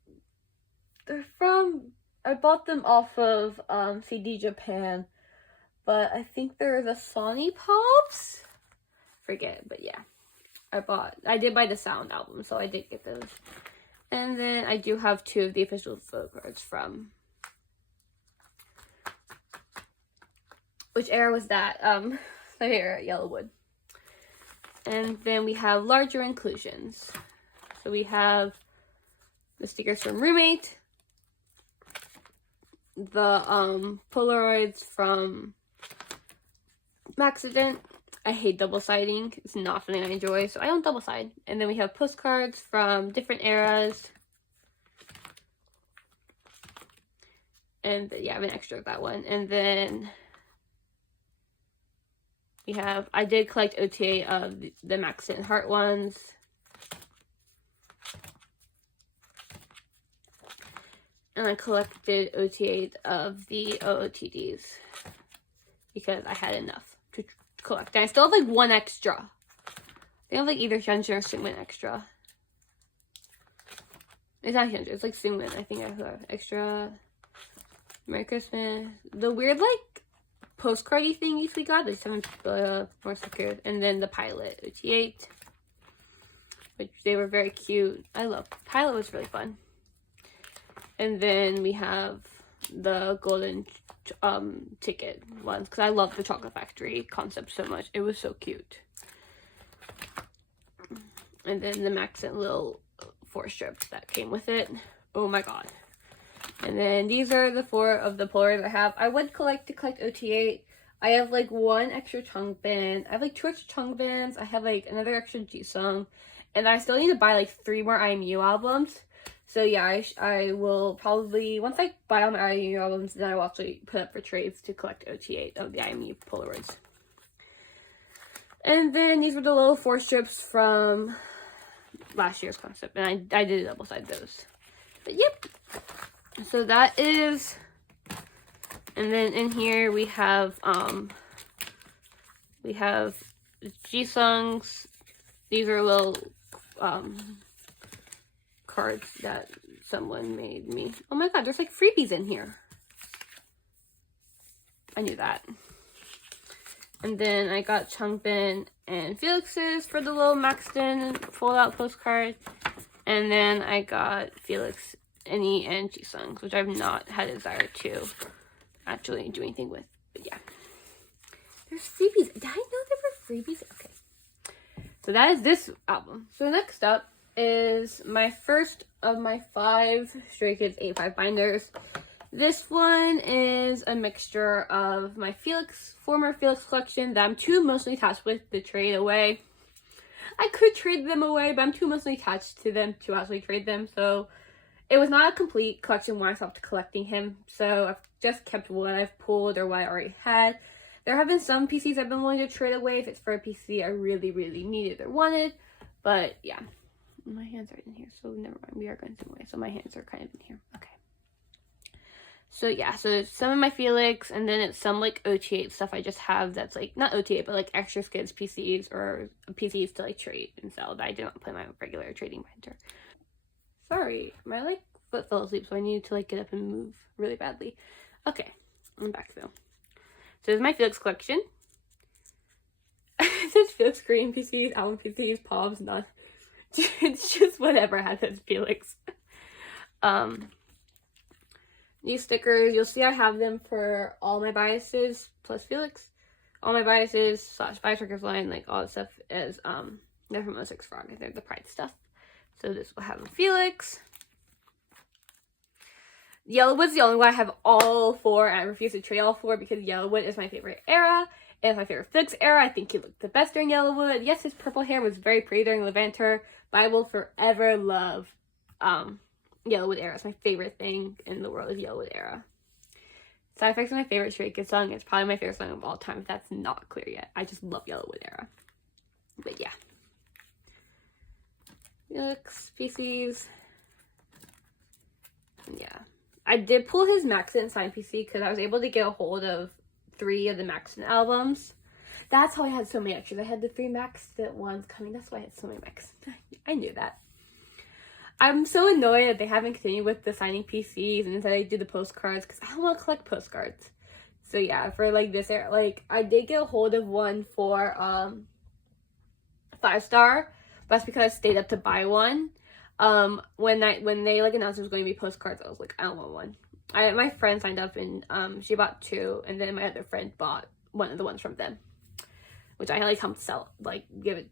I bought them off of CD Japan, but I think there's a Sony Pops? Forget, but yeah. I did buy the Sound album, so I did get those. And then I do have two of the official Photocards from, which era was that? My favorite, Yellowwood. And then we have larger inclusions. So we have the stickers from Roommate, the Polaroids from Maxident. I hate double siding. It's not something I enjoy, so I don't double side. And then we have postcards from different eras. And yeah, I have an extra of that one. And then we have, I did collect OTA of the Maxident Heart ones. And I collected OTA of the OOTDs because I had enough to collect. And I still have like one extra. They have like either Hyunjin or Seungmin extra. It's not Hyunjin, it's like Seungmin. I think I have extra. Merry Christmas. The weird like postcardy thingies we got. There's some more stickers. And then the Pilot OT8, which they were very cute. I love Pilot, was really fun. And then we have the golden ticket ones because I love the Chocolate Factory concept so much. It was so cute. And then the Maxent little 4 strips that came with it. Oh my god. And then these are the 4 of the Polaroids I have. I would collect OT8. I have like 1 extra tongue band. I have like 2 extra tongue bands. I have like another extra jisung. And I still need to buy like 3 more IMU albums. So yeah, I will probably, once I buy all my IMU albums, then I will actually put up for trades to collect OT8 of the IMU Polaroids. And then these were the little 4 strips from last year's concept. And I did double side those. But yep. So that is, and then in here we have Jisungs. These are little cards that someone made me. Oh my god, there's like freebies in here. I knew that. And then I got Seungmin and Felix's for the little Maxton fold-out postcard. And then I got Felix, Any, and Jisung, which I've not had a desire to actually do anything with. But yeah. There's freebies. Did I know there were freebies? Okay. So that is this album. So next up is my first of my 5 Stray Kids 85 binders. This one is a mixture of my former Felix collection that I'm too emotionally attached with to trade away. I could trade them away, but I'm too emotionally attached to them to actually trade them. So it was not a complete collection when I stopped collecting him. So I've just kept what I've pulled or what I already had. There have been some PCs I've been willing to trade away if it's for a PC I really, really needed or wanted. But yeah, my hands are in here, so never mind. We are going some way. So my hands are kind of in here. Okay. So yeah, so some of my Felix, and then it's some like OTA stuff I just have that's like, not OTA, but like extra skids PCs or PCs to like trade and sell that I did not put in my regular trading binder. Sorry, my like foot fell asleep, so I needed to like get up and move really badly. Okay, I'm back though. So this is my Felix collection. It says Felix Korean PCs, album PCs, POBs, none. It's just whatever has its Felix. These stickers, you'll see I have them for all my biases plus Felix. All my biases / bias records line, like all that stuff is they're from 06 Frog. They're the Pride stuff. So this will have a Felix. Yellowwood's the only one I have all 4, and I refuse to trade all 4 because Yellowwood is my favorite era. It's my favorite Felix era. I think he looked the best during Yellowwood. Yes, his purple hair was very pretty during Levanter, but I will forever love Yellowwood era. It's my favorite thing in the world is Yellowwood era. Side Effects is my favorite Stray Kids song. It's probably my favorite song of all time, if that's not clear yet. I just love Yellowwood era. But yeah. Felix, PCs. Yeah. I did pull his Maxton signed PC because I was able to get a hold of 3 of the Maxton albums. That's how I had so many extras. I had the 3 Maxton ones coming. That's why I had so many Maxton. I knew that. I'm so annoyed that they haven't continued with the signing PCs and instead I do the postcards because I don't want to collect postcards. So yeah, for like this era, like I did get a hold of one for 5 star, but that's because I stayed up to buy one. When they like announced it was going to be postcards, I was like, I don't want one. My friend signed up and she bought 2, and then my other friend bought one of the ones from them, which I like helped sell, like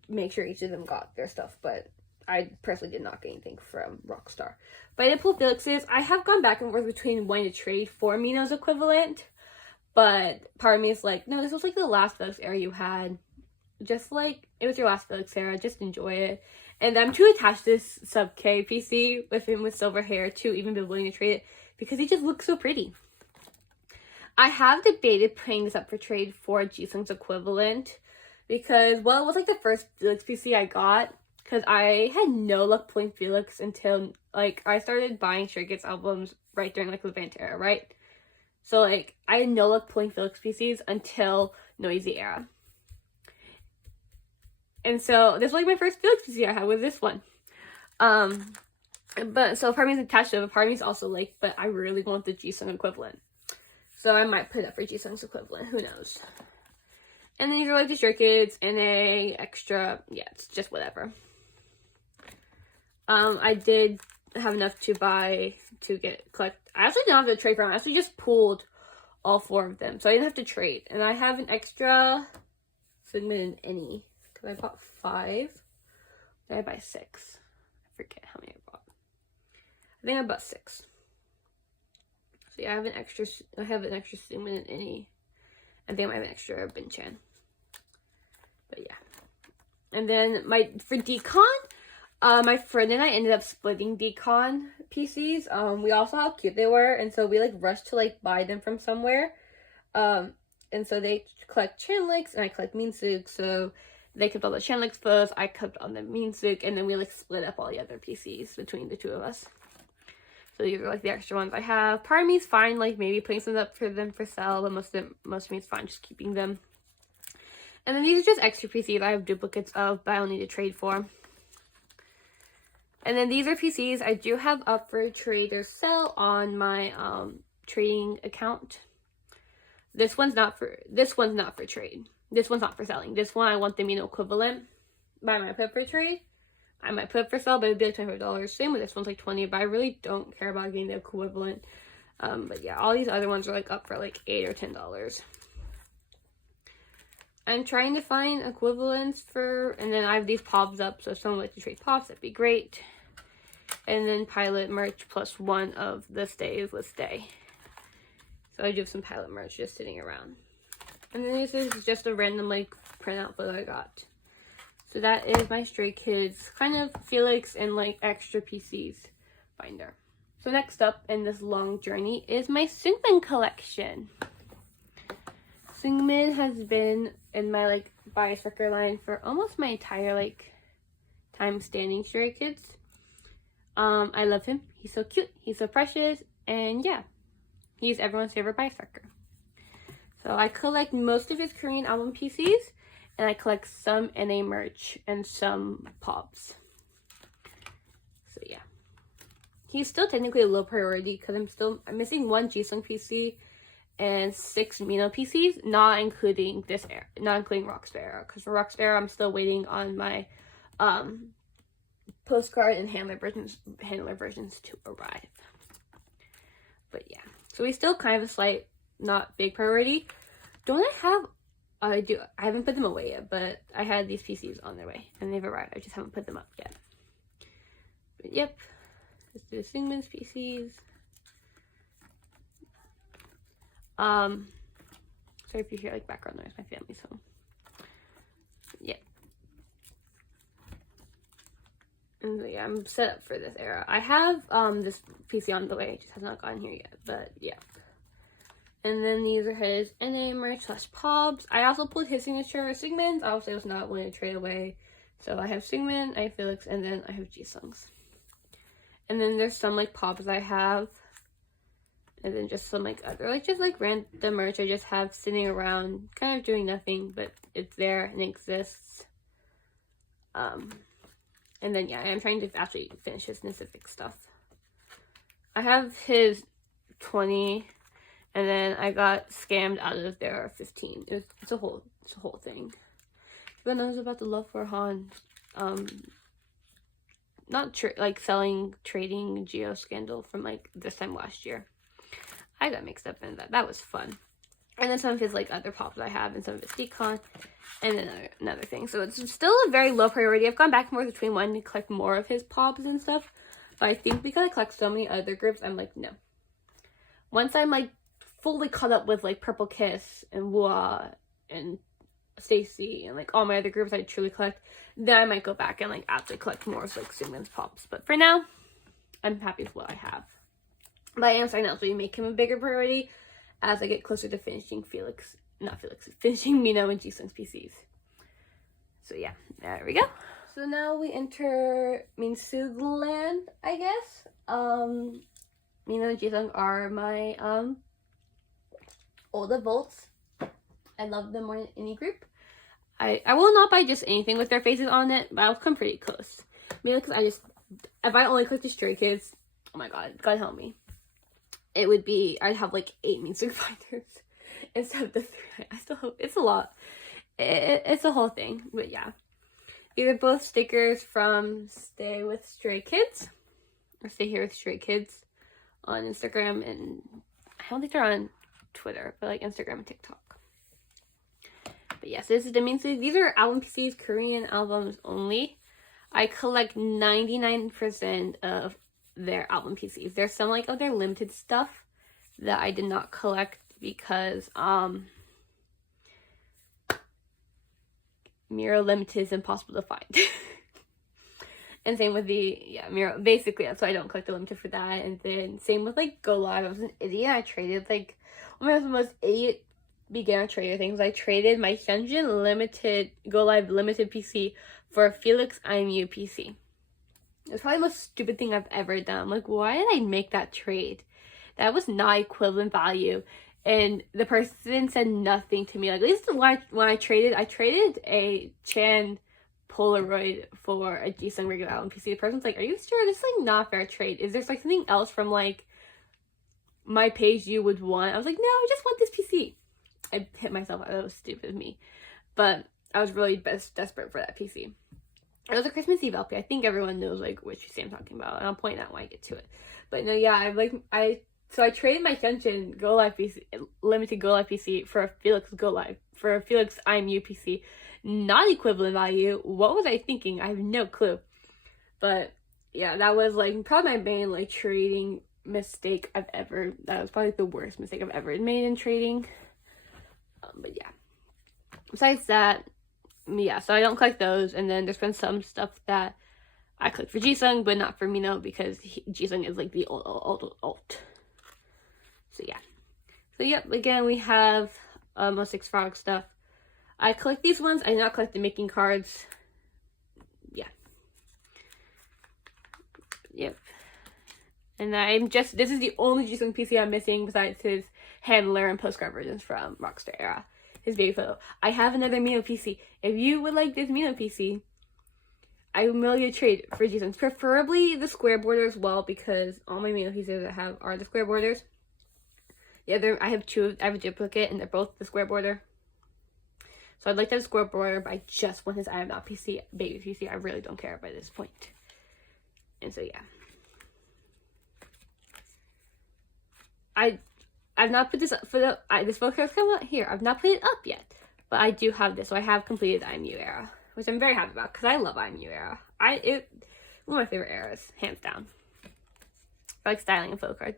make sure each of them got their stuff, but I personally did not get anything from Rockstar. But I did pull Felix's. I have gone back and forth between wanting to trade for Minho's equivalent, but part of me is like, no, this was like the last Felix era you had. Just like, it was your last Felix era, just enjoy it. And I'm too attached to this sub K PC with him with silver hair to even be willing to trade it because he just looks so pretty. I have debated putting this up for trade for Jisung's equivalent because, well, it was like the first Felix PC I got because I had no luck pulling Felix until, like, I started buying Stray Kids albums right during, like, the Levanter era, right? So, like, I had no luck pulling Felix PCs until Noisy era. And so this was like my first Felix PC I had with this one. But so part of me is attached to it, but part of me is also like, but I really want the Jisung equivalent. So I might put it up for Jisung's equivalent, who knows. And then these are like the Stray Kids and a extra, yeah, it's just whatever. I did have enough to collect. I actually didn't have to trade for them. I actually just pulled all 4 of them. So I didn't have to trade. And I have an extra Seungmin and Any. I bought 5. Did I buy 6? I forget how many I bought. I think I bought 6. So yeah, I have an extra Seungmin and Any. I think I have an extra Bin-chan. But yeah. And then for Decon, my friend and I ended up splitting Decon PCs. We all saw how cute they were, and so we like rushed to like buy them from somewhere. And so they collect Chanlix and I collect Minsuk, so they kept all the Chanlix photos, I kept on the Minsuk, and then we like split up all the other PCs between the 2 of us. So these are like the extra ones I have. Part of me is fine, like maybe putting some up for them for sale, but most of me is fine just keeping them. And then these are just extra PCs I have duplicates of, but I don't need to trade for. And then these are PCs I do have up for trade or sell on my trading account. This one's not for trade. This one's not for selling. This one I want the minho equivalent. But I might put for trade. I might put for sell, but it'd be like $25. Same with this one's like $20, but I really don't care about getting the equivalent. But yeah, all these other ones are like up for like $8 or $10. I'm trying to find equivalents for, and then I have these pops up, so if someone would like to trade pops, that'd be great. And then pilot merch plus one of the stays with stay. So I do have some pilot merch just sitting around. And then this is just a random like printout photo I got. So that is my Stray Kids kind of Felix and like extra PCs binder. So next up in this long journey is my Seungmin collection. Seungmin has been in my like bias record line for almost my entire like time standing Stray Kids. I love him. He's so cute. He's so precious. And yeah, he's everyone's favorite bias record. So I collect most of his Korean album PCs, and I collect some NA merch and some pops. So yeah, he's still technically a low priority because I'm missing one Jisung PC and 6 minho PCs, not including this era, not including Rockstar era. Because for Rockstar era, I'm still waiting on my postcard and handler versions to arrive. But yeah, so he's still kind of a slight, not big priority. Don't I have? I do. I haven't put them away yet, but I had these PCs on their way and they've arrived. I just haven't put them up yet. But yep, let's do Seungmin's PCs. Sorry if you hear like background noise. My family's home. Yeah. And so, yeah, I'm set up for this era. I have this PC on the way. It just has not gotten here yet. But yeah. And then these are his NA merch / pops. I also pulled his signature Seungmin's. Obviously, I was not willing to trade away. So I have Seungmin, I have Felix, and then I have Jisung's. And then there's some like pops I have. And then just some like other like just like random merch I just have sitting around, kind of doing nothing, but it's there and it exists. And then yeah, I'm trying to actually finish his specific stuff. I have his 20, and then I got scammed out of their 15. It's a whole thing. Everyone knows about the Love for Han, like trading geo scandal from like this time last year. I got mixed up in that. That was fun. And then some of his like other pops I have, and some of his decon, and then another thing. So it's still a very low priority. I've gone back and forth between wanting to collect more of his pops and stuff, but I think because I collect so many other groups, I'm like, no. Once I'm like fully caught up with like Purple Kiss and Wua and stayc and like all my other groups I truly collect, then I might go back and like actually collect more of like Seungmin's pops. But for now, I'm happy with what I have. But I am starting to actually make him a bigger priority as I get closer to finishing finishing minho and Jisung's PCs. So yeah, there we go. So now we enter Minsug land, I guess. Minho and Jisung are my old adults. I love them more than any group. I will not buy just anything with their faces on it, but I'll come pretty close. Mainly because if I only click the Stray Kids, oh my god, God help me. It would be, I'd have like 8 Minsug binders instead of the 3. I still hope, it's a lot. It's a whole thing, but yeah. These are both stickers from Stay with Stray Kids, or Stay Here with Stray Kids on Instagram, and I don't think they're on Twitter, but like Instagram and TikTok. But yes, this is the Minsug. These are album PCs, Korean albums only. I collect 99% of their album PCs. There's some like other limited stuff that I did not collect because Miro Limited is impossible to find. And same with the Miro, basically that's why I don't collect the limited for that. And then same with like Go Live. I was an idiot. I traded like one of the most idiot beginner trader things. I traded my Hyunjin limited Go Live limited PC for a Felix IMU PC. It's probably the most stupid thing I've ever done. I'm like, why did I make that trade? That was not equivalent value. and the person said nothing to me. Like, at least when I traded a Chan Polaroid for a jisung regular album PC. The person's like, "Are you sure this is like not a fair trade? Is there like something else from like my page you would want?" I was like, "No, I just want this PC." I hit myself. That was stupid of me, but I was really desperate for that PC. It was a Christmas Eve LP. I think everyone knows like which PC I'm talking about, and I'll point out when I get to it. But no, yeah, so I traded my Hyunjin Go Live PC, limited Go Live PC, for a Felix Go Live, for a Felix IMU PC. Not equivalent value. What was I thinking? I have no clue. But yeah, that was like probably my main like trading mistake I've ever. That was probably the worst mistake I've ever made in trading. But yeah. Besides that, yeah. So I don't collect those, and then there's been some stuff that I collect for Jisung, but not for Minho because Jisung is like the alt. So yeah. So yep. Again, we have most 6 frog stuff. I collect these ones. I do not collect the making cards. Yeah. Yep. And this is the only Jisung PC I'm missing besides his handler and postcard versions from Rockstar era. His baby photo. I have another minho PC. If you would like this minho PC, I will mail you a trade for Jisung. Preferably the square border as well, because all my minho PCs I have are the square borders. Yeah, I have a duplicate, and they're both the square border. So I'd like to have a square border, but I just want his I am not PC, baby PC. I really don't care by this point. And so yeah. I've not put this up for this Photocard's coming out here. I've not put it up yet, but I do have this. So I have completed the IMU era, which I'm very happy about because I love IMU era. One of my favorite eras, hands down. I like styling and photocards.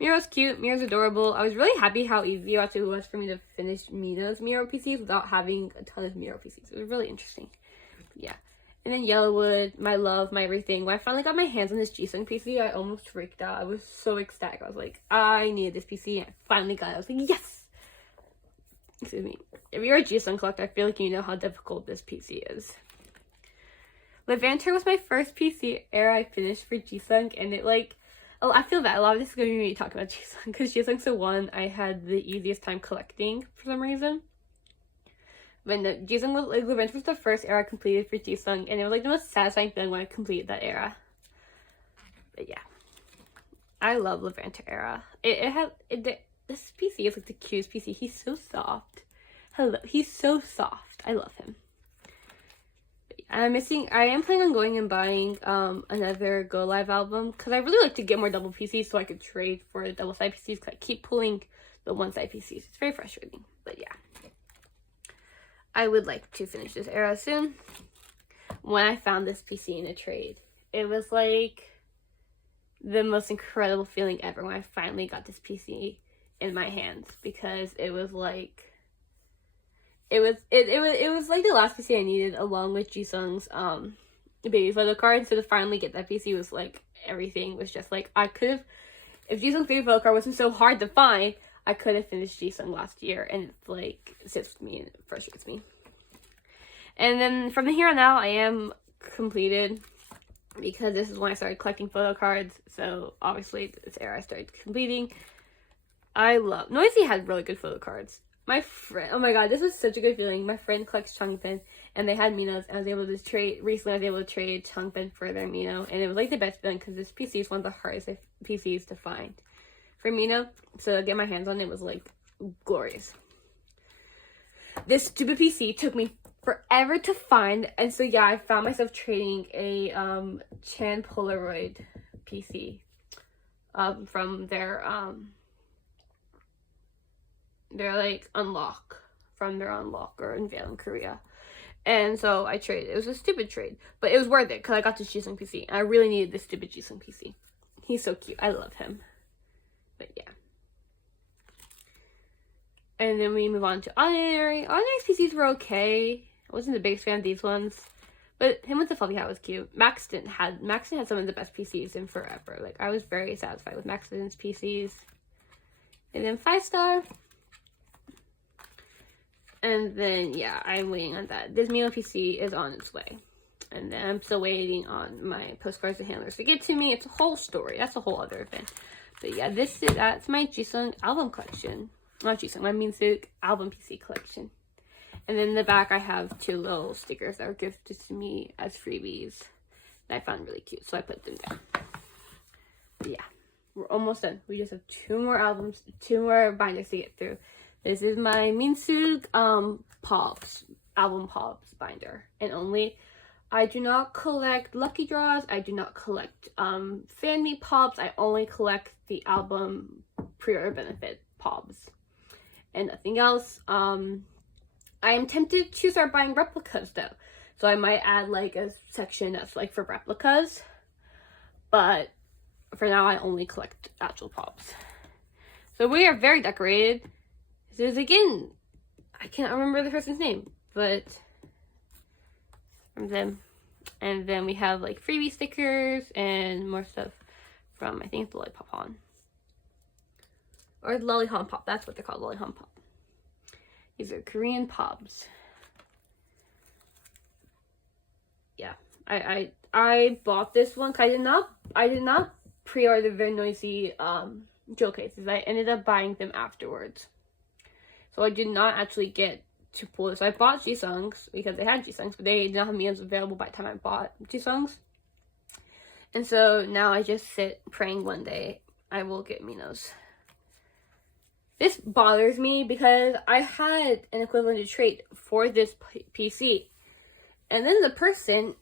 Miro's cute. Miro's adorable. I was really happy how easy it actually was for me to finish Minho's Miro PCs without having a ton of Miro PCs. It was really interesting. Yeah. And then Yellowwood, my love, my everything. When I finally got my hands on this Jisung PC, I almost freaked out. I was so ecstatic. I was like, I needed this PC, and I finally got it. I was like, yes! Excuse me. If you're a Jisung collector, I feel like you know how difficult this PC is. Levanter was my first PC era I finished for Jisung, and it like... Oh, I feel bad. A lot of this is going to be me talking about Jisung, because Jisung's the one I had the easiest time collecting for some reason. But no, Jisung was like, Levanter was the first era I completed for Jisung, and it was like the most satisfying feeling when I completed that era. But yeah, I love Levanter era. This PC is like the cutest PC. He's so soft. Hello, he's so soft. I love him. I am planning on going and buying another Go Live album, because I really like to get more double PCs so I could trade for the double side PCs, because I keep pulling the one side PCs. It's very frustrating, but yeah. I would like to finish this era soon. When I found this PC in a trade, it was like the most incredible feeling ever when I finally got this PC in my hands, because it was like it was like the last PC I needed, along with Jisung's baby Photocard. So to finally get that PC was like, everything was just like, I could have, if Jisung's baby Photocard wasn't so hard to find, I could have finished Jisung last year, and it's like, sits with me and it frustrates me. And then from here on out, I am completed, because this is when I started collecting Photocards. So obviously this era I started completing. Noisy had really good Photocards. My friend, oh my god, this was such a good feeling. My friend collects Changpen, and they had Minhos, and I was able to trade Changpen for their Minho, and it was like the best feeling, because this PC is one of the hardest PCs to find for Minho, so to get my hands on it was like glorious. This stupid PC took me forever to find, and so yeah, I found myself trading a Chan Polaroid PC from their like unlocker unveil in Korea. And so I traded. It was a stupid trade, but it was worth it, because I got this Jisung PC, and I really needed this stupid Jisung PC. He's so cute. I love him. But yeah. And then we move on to Ordinary. Ordinary's PCs were okay. I wasn't the biggest fan of these ones, but him with the fluffy hat was cute. Maxton had some of the best PCs in forever. Like, I was very satisfied with Maxton's PCs. And then 5-star. And then, yeah, I'm waiting on that. This Minho PC is on its way. And then I'm still waiting on my postcards and handlers to get to me. It's a whole story. That's a whole other event. But yeah, that's my Jisung album collection. not jisung, my minhyx album PC collection. And then in the back, I have 2 little stickers that were gifted to me as freebies that I found really cute, so I put them there. But yeah, we're almost done. We just have 2 more albums, 2 more binders to get through. This is my minhyx Pops, album Pops binder. And only, I do not collect lucky draws. I do not collect fan meet Pops. I only collect the album pre-order benefit Pops. And nothing else. I am tempted to start buying replicas though. So I might add like a section that's like for replicas. But for now, I only collect actual Pops. So we are very decorated. This is again, I can't remember the person's name, but from them. And then we have like freebie stickers and more stuff from, I think it's the Lollipop On. Or Lollipop Pop, that's what they're called, Lollipop Pop. These are Korean Pops. Yeah, I bought this one because I did not pre-order the very noisy jewel cases. I ended up buying them afterwards. So I did not actually get to pull this. I bought jisungs because they had jisungs, but they did not have minhos available by the time I bought jisungs. And so now I just sit praying one day I will get minhos. This bothers me because I had an equivalent to trade for this PC. And then the person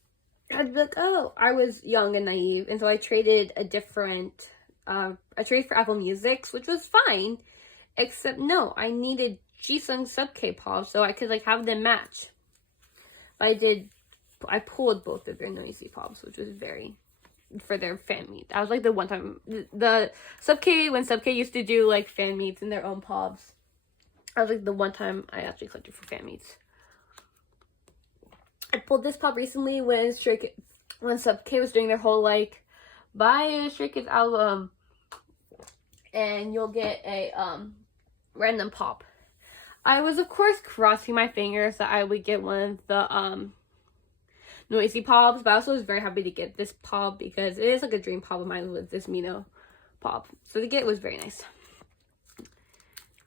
had be like, oh, I was young and naive. And so I traded a different, I traded for Apple Music, which was fine. Except no, I needed jisung sub K-pop so I could like have them match. But I pulled both of their noisy pops, which was very, for their fan meet. That was like the one time, the sub K, when sub K used to do like fan meets in their own pops. That was like the one time I actually collected for fan meets. I pulled this pop recently when when sub K was doing their whole like, buy a Stray Kids album and you'll get a random pop. I was of course crossing my fingers that I would get one of the noisy pops, but I also was very happy to get this pop because it is like a dream pop of mine with this minho pop. So to get it was very nice.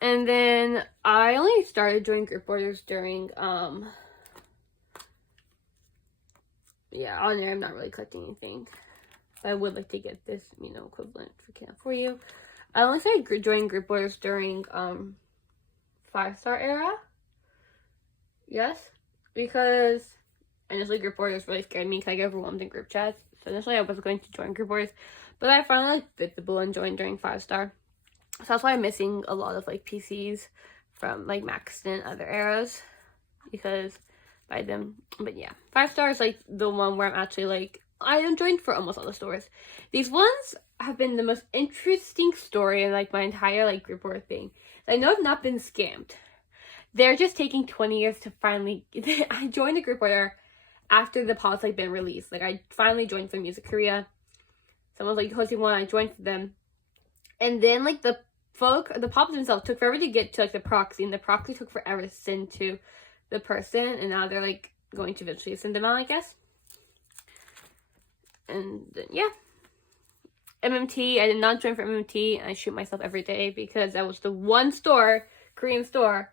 And then I only started doing group orders during yeah, on there I'm not really collecting anything. I would like to get this minho equivalent for you. I only started joining group orders during 5-star era. Yes, because initially group orders really scared me because I get overwhelmed in group chats. So initially I was going to join group orders, but I finally like bit the bullet and joined during 5-star. So that's why I'm missing a lot of like PCs from like Max and other eras because by them. But yeah, 5-star is like the one where I'm actually like, I am joined for almost all the stores. These ones have been the most interesting story in like my entire like group order thing. I know I've not been scammed. They're just taking 20 years to finally. I joined the group order after the pods like been released. Like I finally joined for Music Korea. Someone was like hosting one. I joined for them, and then like the pops themselves took forever to get to like the proxy, and the proxy took forever to send to the person, and now they're like going to eventually send them out, I guess. And then yeah. MMT, I did not join for MMT. I shoot myself every day because that was the one store, Korean store,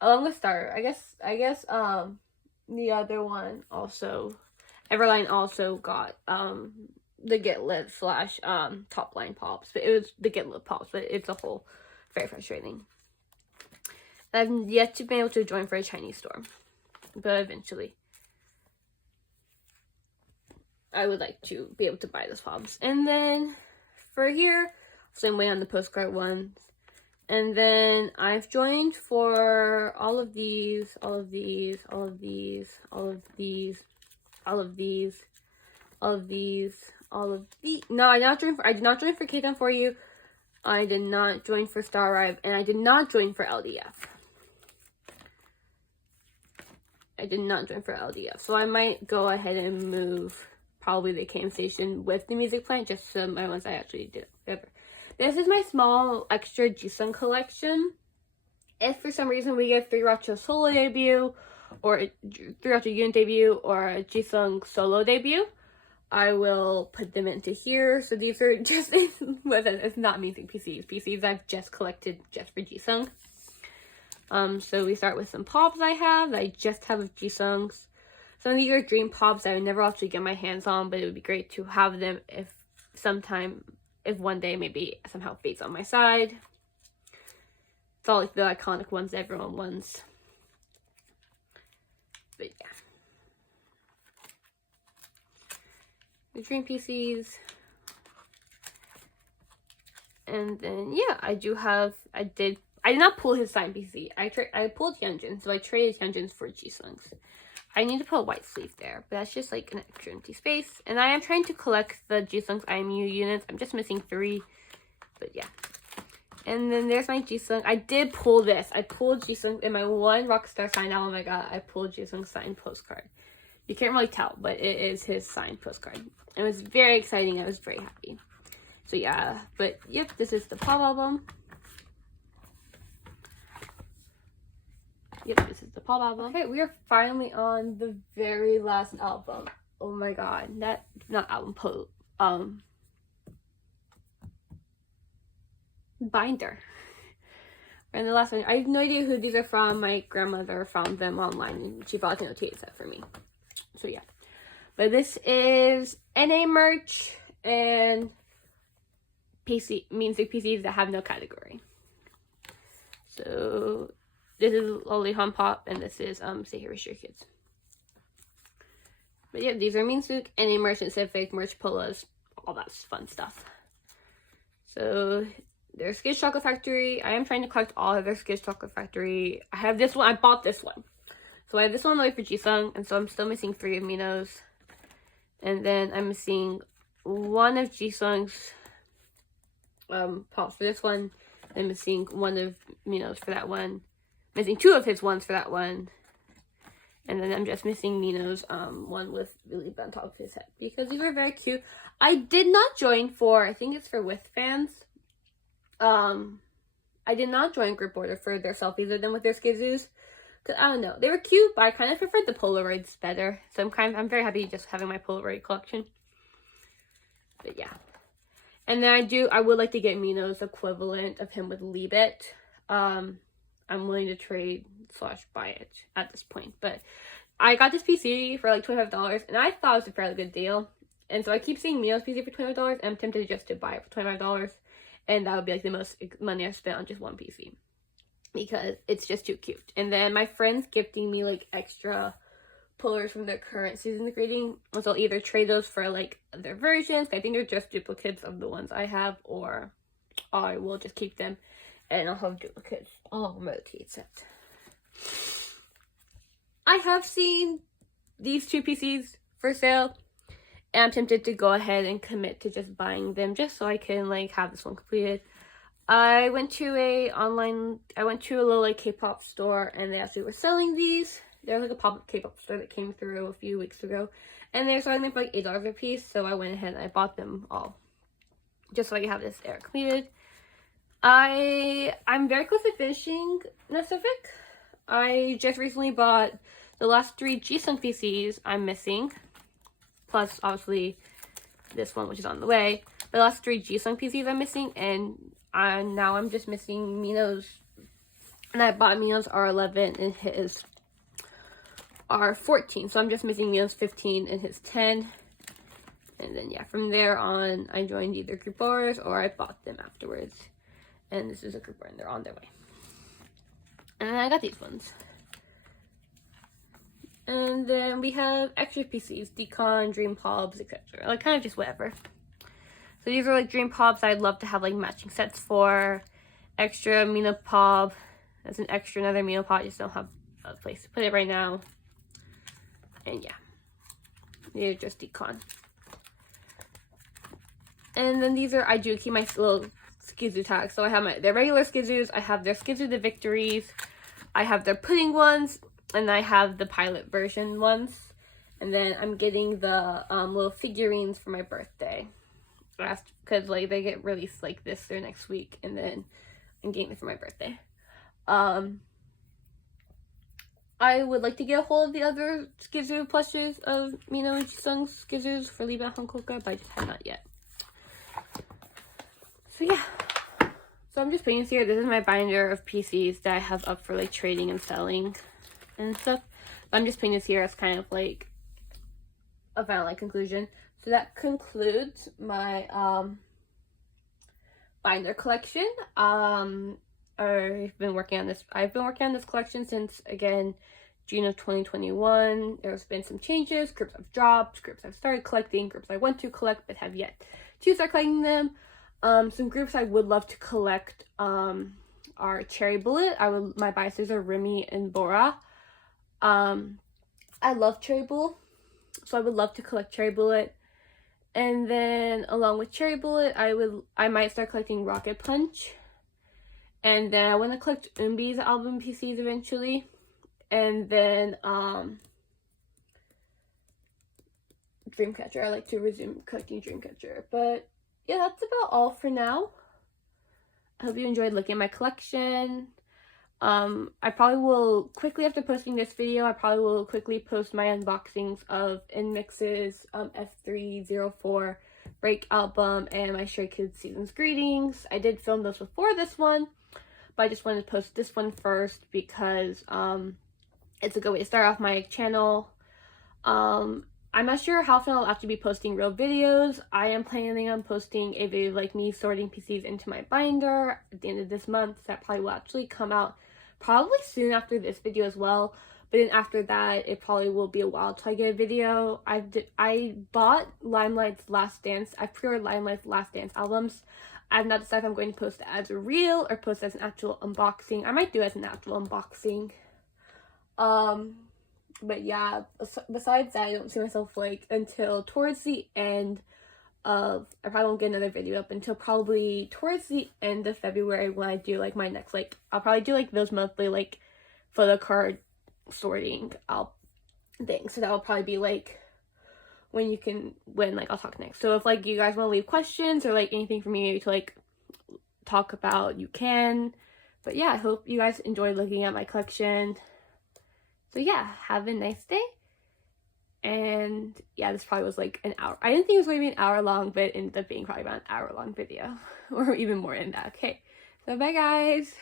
along with Star. I guess the other one also, Everline also got the Get Lit / top line pops, but it was the Get Lit pops, but it's a whole very frustrating. I've yet to be able to join for a Chinese store, but eventually. I would like to be able to buy those pops. And then for here, same way on the postcard ones. And then I've joined for all of these, all of these, all of these, all of these, all of these, all of these, all of these. No, I did not join for K-Town For You. I did not join for Star Arrive, and I did not join for LDF. I did not join for LDF. So I might go ahead and move probably the KM station with the music plant, just so my ones I actually did. Whatever. This is my small extra jisung collection. If for some reason we get 3 Racho solo debut, or 3 Racho unit debut, or a jisung solo debut, I will put them into here. So these are just, it's not amazing PCs I've just collected just for Jisung. So we start with some pops I have that I just have of Jisungs. Some of these are dream pops that I would never actually get my hands on, but it would be great to have them if one day maybe somehow fades on my side. It's all like the iconic ones that everyone wants. But yeah. The dream PCs. And then yeah, I did not pull his signed PC. I pulled Hyunjin, so I traded Hyunjin's for Jisung's. I need to put a white sleeve there, but that's just like an extra empty space. And I am trying to collect the Jisung's IMU units. I'm just missing 3, but yeah. And then there's my Jisung. I did pull this. I pulled Jisung in my one Rockstar signed album I got. I pulled Jisung's signed postcard. You can't really tell, but it is his signed postcard. It was very exciting. I was very happy. So yeah, but yep, this is the pop album. Yep, this is the pop album. Okay, we are finally on the very last album. Oh my god, that's not album, binder. And the last one, I have no idea who these are from. My grandmother found them online and she bought the notated set for me. So yeah, but this is NA merch and music PCs that have no category. So this is Lollyhon Pop, and this is Stay Here With Your Kids. But yeah, these are Minsook, NA merch, and Civic merch, polos, all that fun stuff. So there's Skids Chocolate Factory. I am trying to collect all of their Skids Chocolate Factory. I have this one. I bought this one. So I have this one on the way for Jisung, and so I'm still missing 3 of Minho's. And then I'm missing 1 of Jisung's pops for this one. I'm missing 1 of Minho's for that one. Missing 2 of his ones for that one. And then I'm just missing Minho's one with really on top of his head, because these are very cute. I did not join for, I think it's for With fans. I did not join group order for their selfies of them with their Skizoos. Cause I don't know, they were cute, but I kind of preferred the Polaroids better. So I'm very happy just having my Polaroid collection. But yeah. And then I would like to get Minho's equivalent of him with Leave It. I'm willing to trade / buy it at this point. But I got this PC for like $25, and I thought it was a fairly good deal. And so I keep seeing Minho's PC for $25, and I'm tempted just to buy it for $25. And that would be like the most money I've spent on just one PC, because it's just too cute. And then my friend's gifting me like extra pullers from their current season of grading. So I'll either trade those for like their versions. I think they're just duplicates of the ones I have, or I will just keep them and I'll have duplicates. I'll rotate it. I have seen these 2 PCs for sale, and I'm tempted to go ahead and commit to just buying them just so I can like have this one completed. I went to a little like K-pop store, and they actually were selling these. There was like a pop-up K-pop store that came through a few weeks ago, and they're selling them for like $8 a piece. So I went ahead and I bought them all just so I can have this era completed. I'm very close to finishing Pacific. I just recently bought the last 3 Jisung PCs I'm missing, plus obviously this one, which is on the way. The last 3 Jisung PCs I'm missing, and now I'm just missing Minho's. And I bought Minho's R11 and his R14, so I'm just missing Minho's 15 and his 10. And then yeah, from there on, I joined either group bars or I bought them afterwards. And this is a group bar, and they're on their way. And then I got these ones. And then we have extra PCs, Decon, Dream Pops, etc. Like kind of just whatever. So these are like Dream Pops I'd love to have like matching sets for. Extra Minho Pop. That's an extra another Minho Pop. I just don't have a place to put it right now. And yeah. They're just Decon. And then these are, I do keep my little Skizoo tags. So I have their regular Skizoos, I have their Skizoo the Victories, I have their pudding ones, and I have the pilot version ones. And then I'm getting the little figurines for my birthday. Because like they get released like this or next week, and then I'm getting them for my birthday. I would like to get a hold of the other Skizzer plushes of minho and jisung's Skizzers for Liba Hankoka, but I just have not yet. So yeah. So I'm just putting this here. This is my binder of PCs that I have up for like trading and selling and stuff. But I'm just putting this here as kind of like a final like conclusion. So that concludes my binder collection. I've been working on this collection since, again, June of 2021. There's been some changes. Groups I've dropped, groups I've started collecting, groups I want to collect but have yet to start collecting them. Some groups I would love to collect are Cherry Bullet. My biases are Remy and Bora. I love Cherry Bullet, so I would love to collect Cherry Bullet. And then along with Cherry Bullet, I might start collecting Rocket Punch. And then I want to collect Umbi's album PCs eventually. And then Dreamcatcher. I like to resume collecting Dreamcatcher. But yeah, that's about all for now. I hope you enjoyed looking at my collection. I probably will quickly, after posting this video, I probably will quickly post my unboxings of nmixx's F304 Break album and my Stray Kids Season's Greetings. I did film those before this one, but I just wanted to post this one first because it's a good way to start off my channel. I'm not sure how often I'll actually be posting real videos. I am planning on posting a video like me sorting PCs into my binder at the end of this month. That probably will actually come out probably soon after this video as well. But then after that, it probably will be a while till I get a video. I bought Limelight's Last Dance. I pre-ordered Limelight's Last Dance albums. I have not decided if I'm going to post it as a reel or post it as an actual unboxing. I might do it as an actual unboxing. But yeah, besides that, I don't see myself like until towards the end of, I probably won't get another video up until probably towards the end of February when I do like my next, like, I'll probably do like those monthly like Photocard sorting things. So that will probably be like when like I'll talk next. So if like you guys want to leave questions or like anything for me to like talk about, you can. But yeah, I hope you guys enjoyed looking at my collection. So yeah, have a nice day. And yeah, this probably was like an hour. I didn't think it was going to be an hour long, but it ended up being probably about an hour long video or even more than that. Okay, so bye guys.